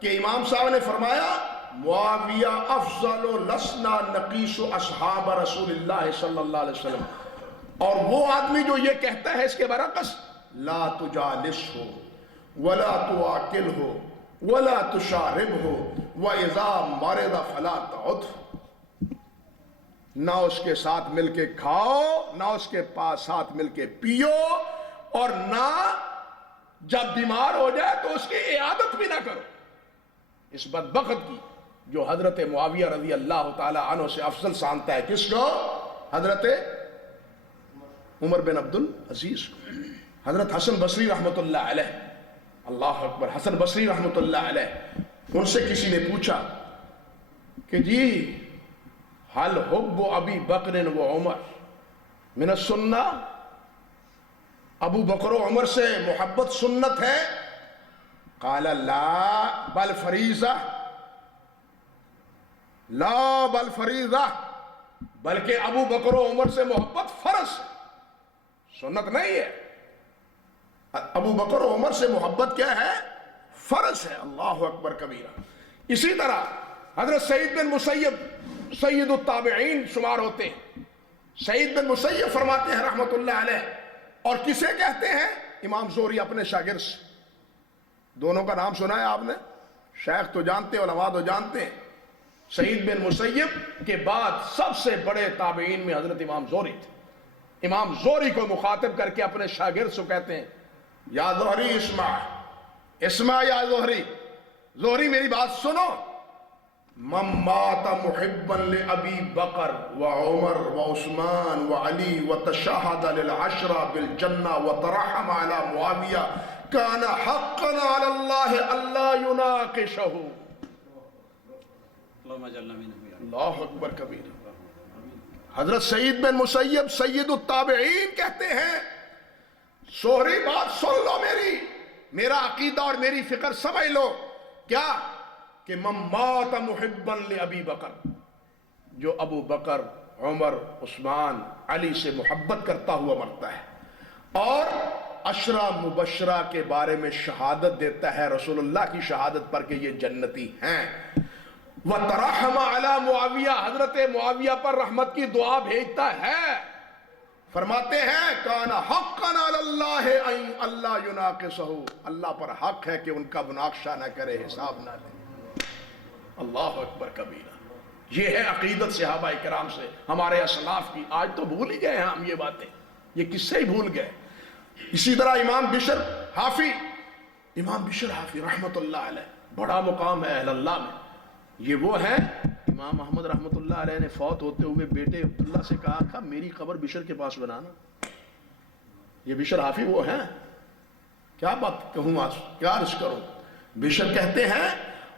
کہ امام صاحب نے فرمایا معاویہ افضل لسنا نقیس اصحاب رسول اللہ صلی اللہ علیہ وسلم، اور وہ آدمی جو یہ کہتا ہے اس کے برعکس، لا تجالسہ ولا تواکلہ ولا تشاربہ واذا مرض فلا تعدہ، نہ اس کے ساتھ مل کے کھاؤ، نہ اس کے پاس ساتھ مل کے پیو، اور نہ جب بیمار ہو جائے تو اس کی عیادت بھی نہ کرو. اس بدبخت کی جو حضرت معاویہ رضی اللہ تعالی عنہ سے افضل سانتا ہے کس کو؟ حضرت عمر بن عبد العزیز کو. حضرت حسن بصری رحمۃ اللہ علیہ، اللہ اکبر، حسن بصری رحمۃ اللہ علیہ، ان سے کسی نے پوچھا کہ جی حل حب ابی بکر و عمر من السنہ، ابو بکر و عمر سے محبت سنت ہے؟ قال لا بل فریضہ، لا بل فریضہ، بلکہ ابو بکر و عمر سے محبت فرض ہے، سنت نہیں ہے. ابو بکر و عمر سے محبت کیا ہے؟ فرض ہے. اللہ اکبر کبیرہ. اسی طرح حضرت سعید بن مسیب سید التابعین شمار ہوتے ہیں. سعید بن مسیب فرماتے ہیں رحمت اللہ علیہ، اور کسے کہتے ہیں؟ امام زہری اپنے شاگرد سے. دونوں کا نام سنا ہے آپ نے؟ شیخ تو جانتے، علماء تو جانتے ہیں. سعید بن مسیب کے بعد سب سے بڑے تابعین میں حضرت امام زہری تھے. امام زہری کو مخاطب کر کے اپنے شاگرد سے کہتے ہیں یا زہری اسمع، اسمع یا زہری، زہری میری بات سنو. من مات محبا لأبی بکر وعمر وعثمان وعلی وتشہد للعشرہ بالجنہ وترحم علی معاویہ کان حقا علی اللہ اللہ یناقشہ. اللہ اکبر کبیر. حضرت سعید بن مسیب سید التابعین کہتے ہیں زہری بات سن لو، میرا عقیدہ اور میری فکر سمجھ لو. کیا؟ کہ من مات محبا لابی بکر، جو ابو بکر، عمر، عثمان، علی سے محبت کرتا ہوا مرتا ہے اور عشرہ مبشرہ کے بارے میں شہادت دیتا ہے رسول اللہ کی شہادت پر کہ یہ جنتی ہیں، وَتَرَحَمَ عَلَى معاویہ، حضرت معاویہ پر رحمت کی دعا بھیجتا ہے، فرماتے ہیں کان حقا علی اللہ ان اللہ یناقشہ، اللہ پر حق ہے کہ ان کا مناقشہ نہ کرے، حساب نہ لے. اللہ اکبر کبیرہ. یہ ہے عقیدت صحابہ کرام سے ہمارے اسلاف کی. آج تو بھول ہی گئے ہیں ہم یہ باتیں، یہ کس سے ہی بھول گئے. اسی طرح امام بشر حافی، امام بشر حافی رحمت اللہ علیہ، بڑا مقام ہے اہل اللہ میں. یہ وہ ہیں امام احمد رحمت اللہ علیہ نے فوت ہوتے ہوئے بیٹے عبداللہ سے کہا تھا میری قبر بشر کے پاس بنانا. یہ بشر حافی وہ ہیں. کیا بات کہوں آج، کیا عرض کروں. بشر کہتے ہیں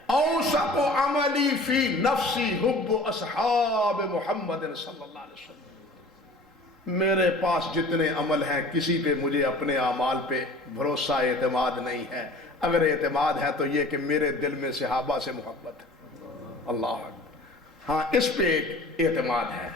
اوثق عملی فی نفسی حب اصحاب محمد صلی اللہ علیہ وسلم. میرے پاس جتنے عمل ہیں کسی پہ مجھے اپنے اعمال پہ بھروسہ اعتماد نہیں ہے. اگر اعتماد ہے تو یہ کہ میرے دل میں صحابہ سے محبت ہے. اللہ اکبر. ہاں اس پہ ایک اعتماد ہے.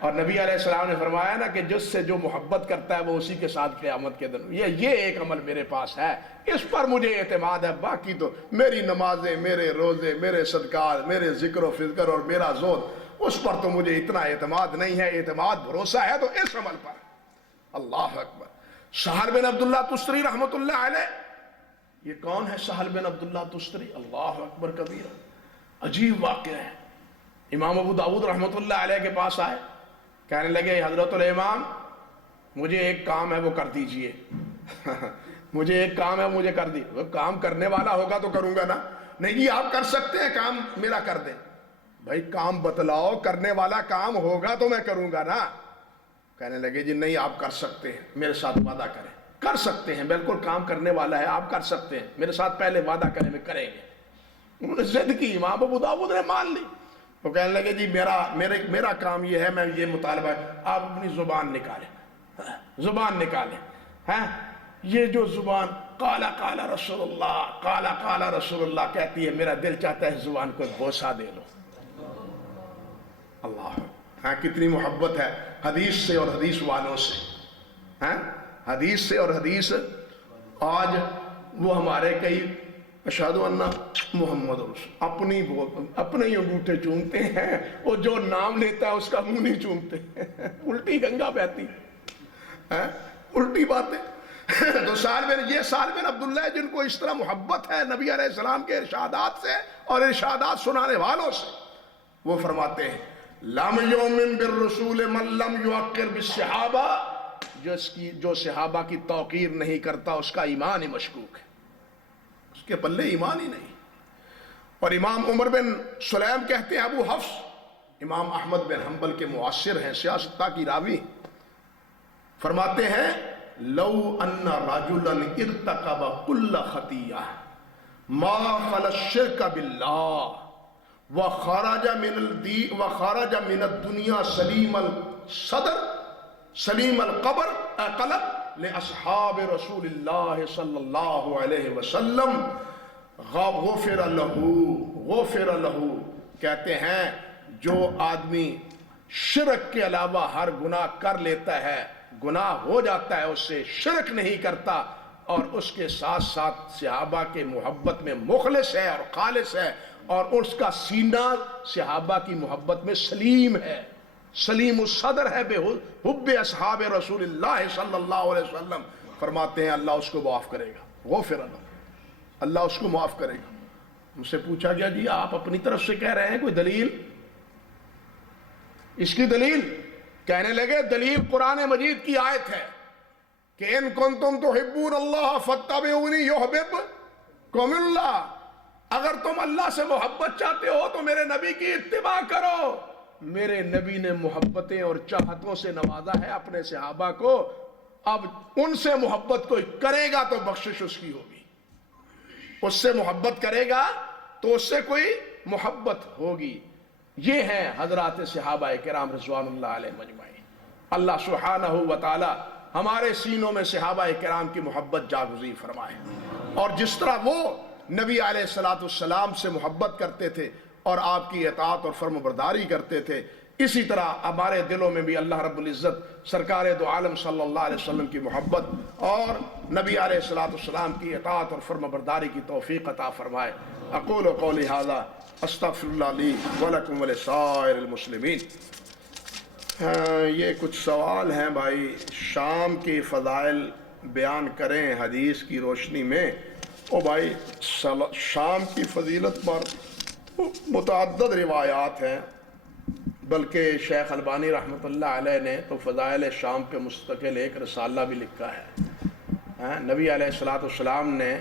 اور نبی علیہ السلام نے فرمایا نا کہ جس سے جو محبت کرتا ہے وہ اسی کے ساتھ قیامت کے دن. یہ ایک عمل میرے پاس ہے، اس پر مجھے اعتماد ہے. باقی تو میری نمازیں، میرے روزے، میرے صدقات، میرے ذکر و فکر اور میرا زہد، اس پر تو مجھے اتنا اعتماد نہیں ہے. اعتماد بھروسہ ہے تو اس عمل پر. اللہ اکبر. سہل بن عبداللہ تستری رحمت اللہ علیہ. یہ کون ہے سہل بن عبداللہ تستری؟ اللہ اکبر کبیرہ. عجیب واقعہ ہے. امام ابو داؤد رحمت اللہ علیہ کے پاس آئے، کہنے لگے حضرت الامام مجھے ایک کام ہے وہ کر دیجئے. مجھے ایک کام ہے مجھے کر دی. وہ کام کرنے والا ہوگا تو کروں گا نا. نہیں جی آپ کر سکتے ہیں، کام میرا کر دیں. بھائی کام بتلاؤ، کرنے والا کام ہوگا تو میں کروں گا نا. کہنے لگے جی نہیں آپ کر سکتے ہیں، میرے ساتھ وعدہ کریں. کر سکتے ہیں، بالکل کام کرنے والا ہے، آپ کر سکتے ہیں، میرے ساتھ پہلے وعدہ کریں میں کریں گے. انہوں نے ضد کی، امام ابو داؤد نے مان لی. وہ کہنے لگے جی میرا کام یہ ہے، میں یہ مطالبہ ہے، آپ اپنی زبان نکالیں. زبان نکالیں. یہ جو زبان قال قال رسول اللہ، قال قال رسول اللہ کہتی ہے، میرا دل چاہتا ہے زبان کو بوسہ دے لو. اللہ. کتنی محبت ہے حدیث سے اور حدیث والوں سے. حدیث سے اور حدیث. آج وہ ہمارے کئی اشہد ان محمد رسول اپنے ہی انگوٹھے چومتے ہیں، وہ جو نام لیتا ہے اس کا منہ نہیں چومتے. الٹی گنگا بہتی، الٹی باتیں. تو یہ سہل بن عبداللہ جن کو اس طرح محبت ہے نبی علیہ السلام کے ارشادات سے اور ارشادات سنانے والوں سے، وہ فرماتے ہیں لم یؤمن بالرسول من لم یوقر بالصحابہ. جو صحابہ کی توقیر نہیں کرتا اس کا ایمان ہی مشکوک ہے، اس کے پلے ایمان ہی نہیں۔ اور امام عمر بن سلیم کہتے ہیں، ابو حفص امام احمد بن حنبل کے معاصر ہیں، سیاستہ کی راوی، فرماتے ہیں لو ان رجلا ارتکب کل خطیہ ما خلا الشرک باللہ وخرج من الدنیا سلیم الصدر سلیم قلب لاصحاب رسول اللہ صلی اللہ علیہ وسلم غفر لہ، کہتے ہیں جو آدمی شرک کے علاوہ ہر گناہ کر لیتا ہے، گناہ ہو جاتا ہے، اس سے شرک نہیں کرتا، اور اس کے ساتھ ساتھ صحابہ کے محبت میں مخلص ہے اور خالص ہے، اور اس کا سینہ صحابہ کی محبت میں سلیم ہے، سلیم الصدر ہے بے حب اصحاب رسول اللہ صلی اللہ علیہ وسلم، فرماتے ہیں اللہ اس کو معاف کرے گا، غفر اللہ، اللہ اس کو معاف کرے گا۔ ان سے پوچھا گیا جی آپ اپنی طرف سے کہہ رہے ہیں، کوئی دلیل؟ اس کی دلیل کہنے لگے دلیل قرآن مجید کی آیت ہے کہ ان کنتم تحبون اللہ فاتبعونی یحببکم اللہ، اگر تم اللہ سے محبت چاہتے ہو تو میرے نبی کی اتباع کرو۔ میرے نبی نے محبتیں اور چاہتوں سے نوازا ہے اپنے صحابہ کو، اب ان سے محبت کوئی کرے گا تو بخشش اس کی ہوگی، اس سے محبت کرے گا تو اس سے کوئی محبت ہوگی۔ یہ ہیں حضرات صحابہ کرام رضوان اللہ علیہ مجمعین۔ اللہ سبحانہ و تعالی ہمارے سینوں میں صحابہ کرام کی محبت جاگزی فرمائے، اور جس طرح وہ نبی علیہ السلام سے محبت کرتے تھے اور آپ کی اطاعت اور فرم برداری کرتے تھے، اسی طرح ہمارے دلوں میں بھی اللہ رب العزت سرکار دو عالم صلی اللہ علیہ وسلم کی محبت اور نبی علیہ السلام کی اطاعت اور فرم برداری کی توفیق عطا فرمائے۔ اقول قولی ھذا استغفر اللہ لی ولکم ولسائر المسلمین۔ یہ کچھ سوال ہیں بھائی، شام کی فضائل بیان کریں حدیث کی روشنی میں۔ او بھائی شام کی فضیلت پر متعدد روایات ہیں، بلکہ شیخ البانی رحمۃ اللہ علیہ نے تو فضائل شام پہ مستقل ایک رسالہ بھی لکھا ہے۔ نبی علیہ السلام نے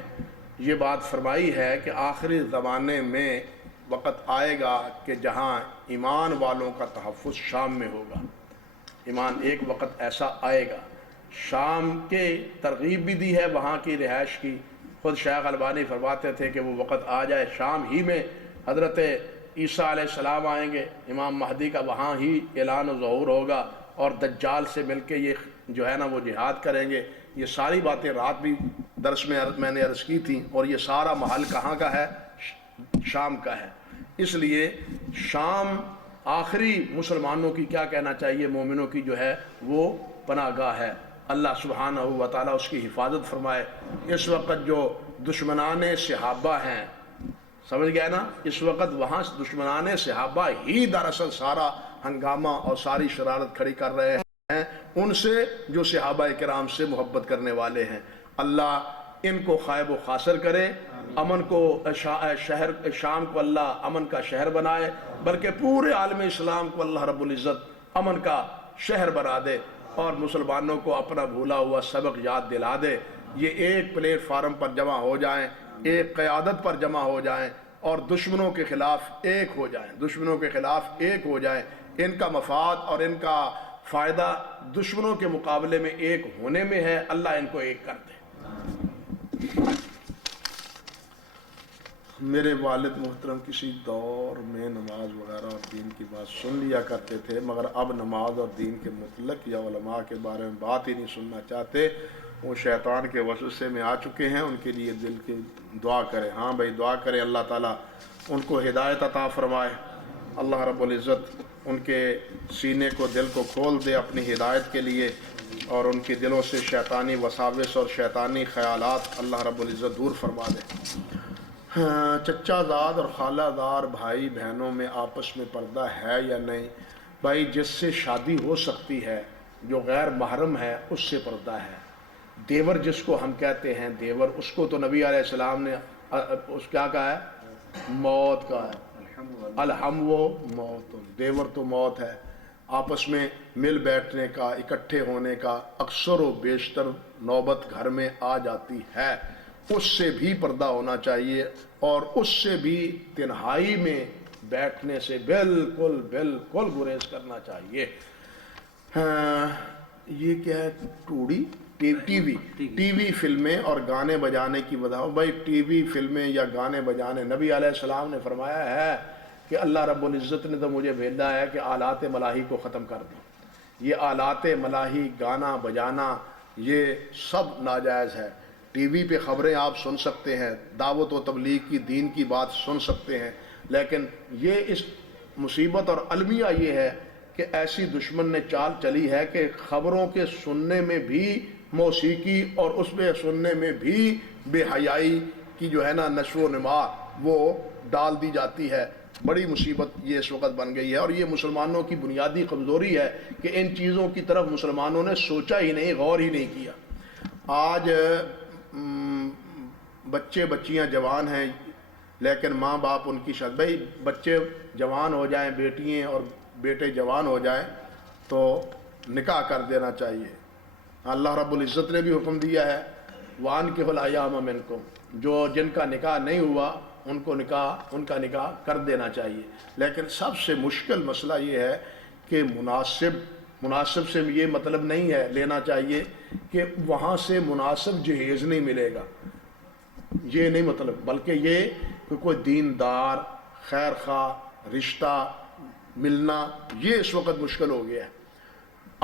یہ بات فرمائی ہے کہ آخری زمانے میں وقت آئے گا کہ جہاں ایمان والوں کا تحفظ شام میں ہوگا۔ ایمان ایک وقت ایسا آئے گا، شام کے ترغیب بھی دی ہے وہاں کی رہائش کی۔ خود شیخ البانی فرماتے تھے کہ وہ وقت آ جائے شام ہی میں حضرت عیسیٰ علیہ السلام آئیں گے، امام مہدی کا وہاں ہی اعلان و ظہور ہوگا، اور دجال سے مل کے یہ جو ہے نا وہ جہاد کریں گے۔ یہ ساری باتیں رات بھی درس میں نے عرض کی تھیں، اور یہ سارا محل کہاں کا ہے؟ شام کا ہے۔ اس لیے شام آخری مسلمانوں کی کیا کہنا چاہیے، مومنوں کی جو ہے وہ پناہ گاہ ہے۔ اللہ سبحانہ و تعالیٰ اس کی حفاظت فرمائے۔ اس وقت جو دشمنان صحابہ ہیں، سمجھ گئے نا، اس وقت وہاں دشمنان صحابہ ہی دراصل سارا ہنگامہ اور ساری شرارت کھڑی کر رہے ہیں ان سے جو صحابہ کرام سے محبت کرنے والے ہیں۔ اللہ ان کو خائب و خاسر کرے، امن کو شام کو اللہ امن کا شہر بنائے، بلکہ پورے عالم اسلام کو اللہ رب العزت امن کا شہر بنا دے، اور مسلمانوں کو اپنا بھولا ہوا سبق یاد دلا دے۔ یہ ایک پلیٹ فارم پر جمع ہو جائیں، ایک قیادت پر جمع ہو جائیں، اور دشمنوں کے خلاف ایک ہو جائیں، دشمنوں کے خلاف ایک ہو جائیں۔ ان کا مفاد اور ان کا فائدہ دشمنوں کے مقابلے میں ایک ہونے میں ہے، اللہ ان کو ایک کر دے۔ میرے والد محترم کسی دور میں نماز وغیرہ اور دین کی بات سن لیا کرتے تھے، مگر اب نماز اور دین کے متعلق یا علماء کے بارے میں بات ہی نہیں سننا چاہتے۔ وہ شیطان کے وسوسے میں آ چکے ہیں، ان کے لیے دل کی دعا کریں۔ ہاں بھائی دعا کریں، اللہ تعالیٰ ان کو ہدایت عطا فرمائے، اللہ رب العزت ان کے سینے کو دل کو کھول دے اپنی ہدایت کے لیے، اور ان کے دلوں سے شیطانی وساوس اور شیطانی خیالات اللہ رب العزت دور فرما دے۔ چچا زاد اور خالہ دار بھائی بہنوں میں آپس میں پردہ ہے یا نہیں؟ بھائی جس سے شادی ہو سکتی ہے، جو غیر محرم ہے، اس سے پردہ ہے۔ دیور جس کو ہم کہتے ہیں دیور، اس کو تو نبی علیہ السلام نے اس کیا کہا ہے؟ موت کا ہے، الحم و موت، دیور تو موت ہے۔ آپس میں مل بیٹھنے کا، اکٹھے ہونے کا اکثر و بیشتر نوبت گھر میں آ جاتی ہے، اس سے بھی پردہ ہونا چاہیے، اور اس سے بھی تنہائی میں بیٹھنے سے بالکل بالکل گریز کرنا چاہیے۔ یہ کیا ہے؟ ٹوڑی ٹی وی فلمیں اور گانے بجانے کی وجہ، بھائی ٹی وی فلمیں یا گانے بجانے، نبی علیہ السلام نے فرمایا ہے کہ اللہ رب العزت نے تو مجھے بھیجا ہے کہ آلات ملاحی کو ختم کر دو۔ یہ آلات ملاحی، گانا بجانا، یہ سب ناجائز ہے۔ ٹی وی پہ خبریں آپ سن سکتے ہیں، دعوت و تبلیغ کی، دین کی بات سن سکتے ہیں، لیکن یہ اس مصیبت اور المیہ یہ ہے کہ ایسی دشمن نے چال چلی ہے کہ خبروں کے سننے میں بھی موسیقی اور اس میں سننے میں بھی بے حیائی کی جو ہے نا نشو و نما وہ ڈال دی جاتی ہے۔ بڑی مصیبت یہ اس وقت بن گئی ہے، اور یہ مسلمانوں کی بنیادی کمزوری ہے کہ ان چیزوں کی طرف مسلمانوں نے سوچا ہی نہیں، غور ہی نہیں کیا۔ آج بچے بچیاں جوان ہیں، لیکن ماں باپ ان کی شاید، بھائی بچے جوان ہو جائیں، بیٹیاں اور بیٹے جوان ہو جائیں تو نکاح کر دینا چاہیے۔ اللہ رب العزت نے بھی حکم دیا ہے وَأَنكِحُوا الْأَيَامَ مِنكُمْ، جو جن کا نکاح نہیں ہوا ان کا نکاح کر دینا چاہیے۔ لیکن سب سے مشکل مسئلہ یہ ہے کہ مناسب سے یہ مطلب نہیں ہے لینا چاہیے کہ وہاں سے مناسب جہیز نہیں ملے گا، یہ نہیں مطلب، بلکہ یہ کہ کوئی دیندار خیر خواہ رشتہ ملنا یہ اس وقت مشکل ہو گیا ہے۔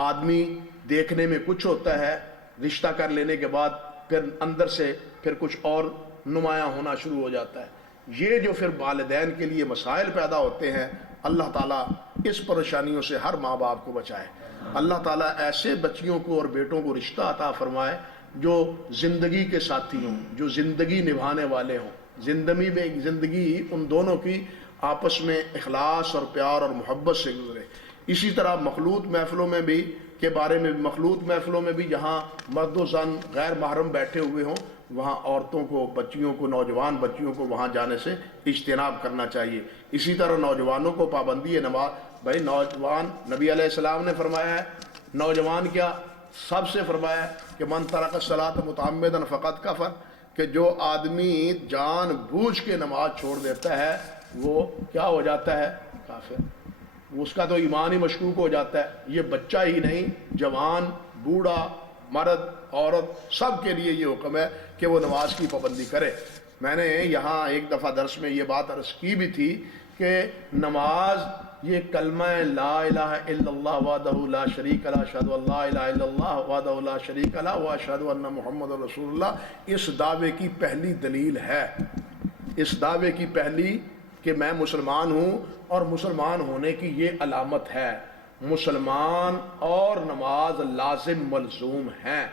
آدمی دیکھنے میں کچھ ہوتا ہے، رشتہ کر لینے کے بعد پھر اندر سے پھر کچھ اور نمایاں ہونا شروع ہو جاتا ہے۔ یہ جو پھر والدین کے لیے مسائل پیدا ہوتے ہیں، اللہ تعالیٰ اس پریشانیوں سے ہر ماں باپ کو بچائے۔ اللہ تعالیٰ ایسے بچیوں کو اور بیٹوں کو رشتہ عطا فرمائے جو زندگی کے ساتھی ہوں، جو زندگی نبھانے والے ہوں، زندگی ان دونوں کی آپس میں اخلاص اور پیار اور محبت سے گزرے۔ اسی طرح مخلوط محفلوں میں بھی مخلوط محفلوں میں بھی جہاں مرد و زن غیر محرم بیٹھے ہوئے ہوں، وہاں عورتوں کو، بچیوں کو، نوجوان بچیوں کو وہاں جانے سے اجتناب کرنا چاہیے۔ اسی طرح نوجوانوں کو پابندی ہے نماز، بھائی نوجوان، نبی علیہ السلام نے فرمایا ہے نوجوان کیا سب سے فرمایا ہے کہ من ترک الصلاۃ متعمدا فقد کفر، کہ جو آدمی جان بوجھ کے نماز چھوڑ دیتا ہے وہ کیا ہو جاتا ہے؟ کافر، اس کا تو ایمان ہی مشکوک ہو جاتا ہے۔ یہ بچہ ہی نہیں، جوان، بوڑھا، مرد، عورت، سب کے لیے یہ حکم ہے کہ وہ نماز کی پابندی کرے۔ میں نے یہاں ایک دفعہ درس میں یہ بات عرض کی بھی تھی کہ نماز یہ کلمہ لا الہ الا اللہ وحدہ لا شریک لہ اشہد ان لا الہ الا اللہ وحدہ لا شریک لہ واشہد ان محمد رسول اللہ، اس دعوے کی پہلی دلیل ہے، اس دعوے کی پہلی کہ میں مسلمان ہوں، اور مسلمان ہونے کی یہ علامت ہے۔ مسلمان اور نماز لازم ملزوم ہیں۔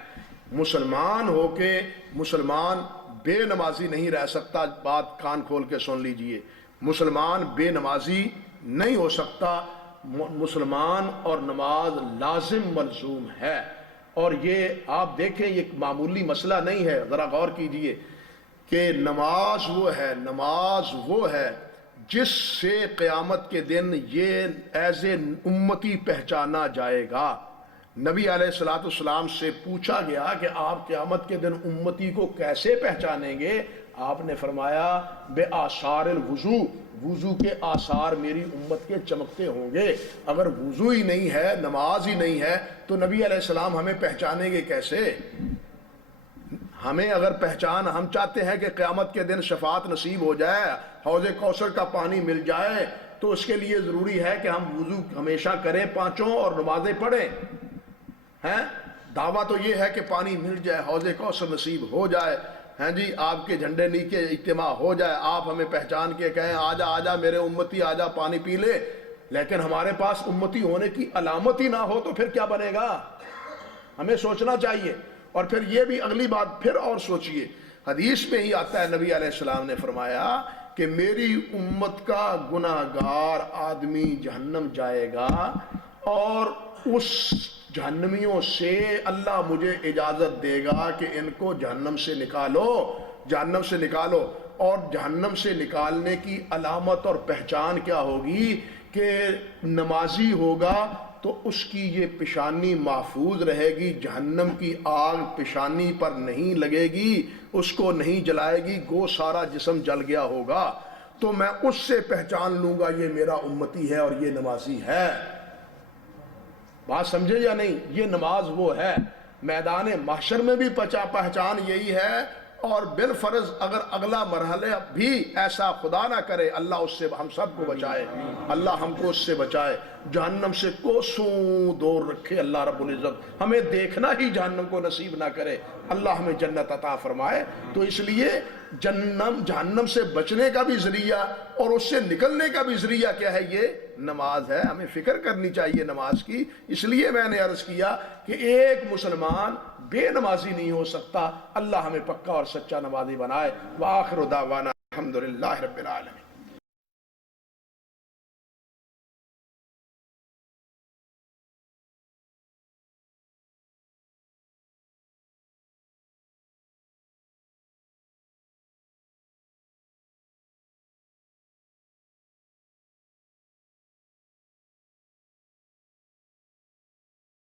مسلمان ہو کے مسلمان بے نمازی نہیں رہ سکتا، بات کان کھول کے سن لیجئے، مسلمان بے نمازی نہیں ہو سکتا، مسلمان اور نماز لازم ملزوم ہے۔ اور یہ آپ دیکھیں یہ معمولی مسئلہ نہیں ہے، ذرا غور کیجئے کہ نماز وہ ہے جس سے قیامت کے دن یہ ایز اے امتی پہچانا جائے گا۔ نبی علیہ الصلوۃ والسلام سے پوچھا گیا کہ آپ قیامت کے دن امتی کو کیسے پہچانیں گے؟ آپ نے فرمایا بے آثار الوضو، وضو کے آثار میری امت کے چمکتے ہوں گے۔ اگر وضو ہی نہیں ہے، نماز ہی نہیں ہے، تو نبی علیہ السلام ہمیں پہچانیں گے کیسے؟ ہمیں اگر پہچان، ہم چاہتے ہیں کہ قیامت کے دن شفاعت نصیب ہو جائے، حوض کوثر کا پانی مل جائے، تو اس کے لیے ضروری ہے کہ ہم وضو ہمیشہ کریں پانچوں اور نمازیں پڑھیں۔ دعویٰ تو یہ ہے کہ پانی مل جائے، حوض کوثر نصیب ہو جائے، جی آپ کے جھنڈے نیچے اجتماع ہو جائے، آپ ہمیں پہچان کے کہیں آجا آجا میرے امتی آجا پانی پی لے، لیکن ہمارے پاس امتی ہونے کی علامت ہی نہ ہو تو پھر کیا بنے گا؟ ہمیں سوچنا چاہیے۔ اور پھر یہ بھی اگلی بات پھر اور سوچئے، حدیث میں ہی آتا ہے، نبی علیہ السلام نے فرمایا کہ میری امت کا گناہگار آدمی جہنم جائے گا، اور اس جہنمیوں سے اللہ مجھے اجازت دے گا کہ ان کو جہنم سے نکالو، جہنم سے نکالو۔ اور جہنم سے نکالنے کی علامت اور پہچان کیا ہوگی کہ نمازی ہوگا تو اس کی یہ پیشانی محفوظ رہے گی، جہنم کی آگ پیشانی پر نہیں لگے گی، اس کو نہیں جلائے گی، گو سارا جسم جل گیا ہوگا، تو میں اس سے پہچان لوں گا یہ میرا امتی ہے اور یہ نمازی ہے۔ بات سمجھے یا نہیں؟ یہ نماز وہ ہے۔ میدان محشر میں بھی پہچان یہی ہے، اور بالفرض اگر اگلا مرحلہ بھی ایسا خدا نہ کرے، اللہ اس سے ہم سب کو بچائے، اللہ ہم کو اس سے بچائے، جہنم سے کوسوں دور رکھے اللہ رب العزت، ہمیں دیکھنا ہی جہنم کو نصیب نہ کرے، اللہ ہمیں جنت عطا فرمائے۔ تو اس لیے جہنم سے بچنے کا بھی ذریعہ اور اس سے نکلنے کا بھی ذریعہ کیا ہے؟ یہ نماز ہے۔ ہمیں فکر کرنی چاہیے نماز کی۔ اس لیے میں نے عرض کیا کہ ایک مسلمان بے نمازی نہیں ہو سکتا۔ اللہ ہمیں پکا اور سچا نمازی بنائے۔ وآخر دعوانا الحمدللہ رب العالمین۔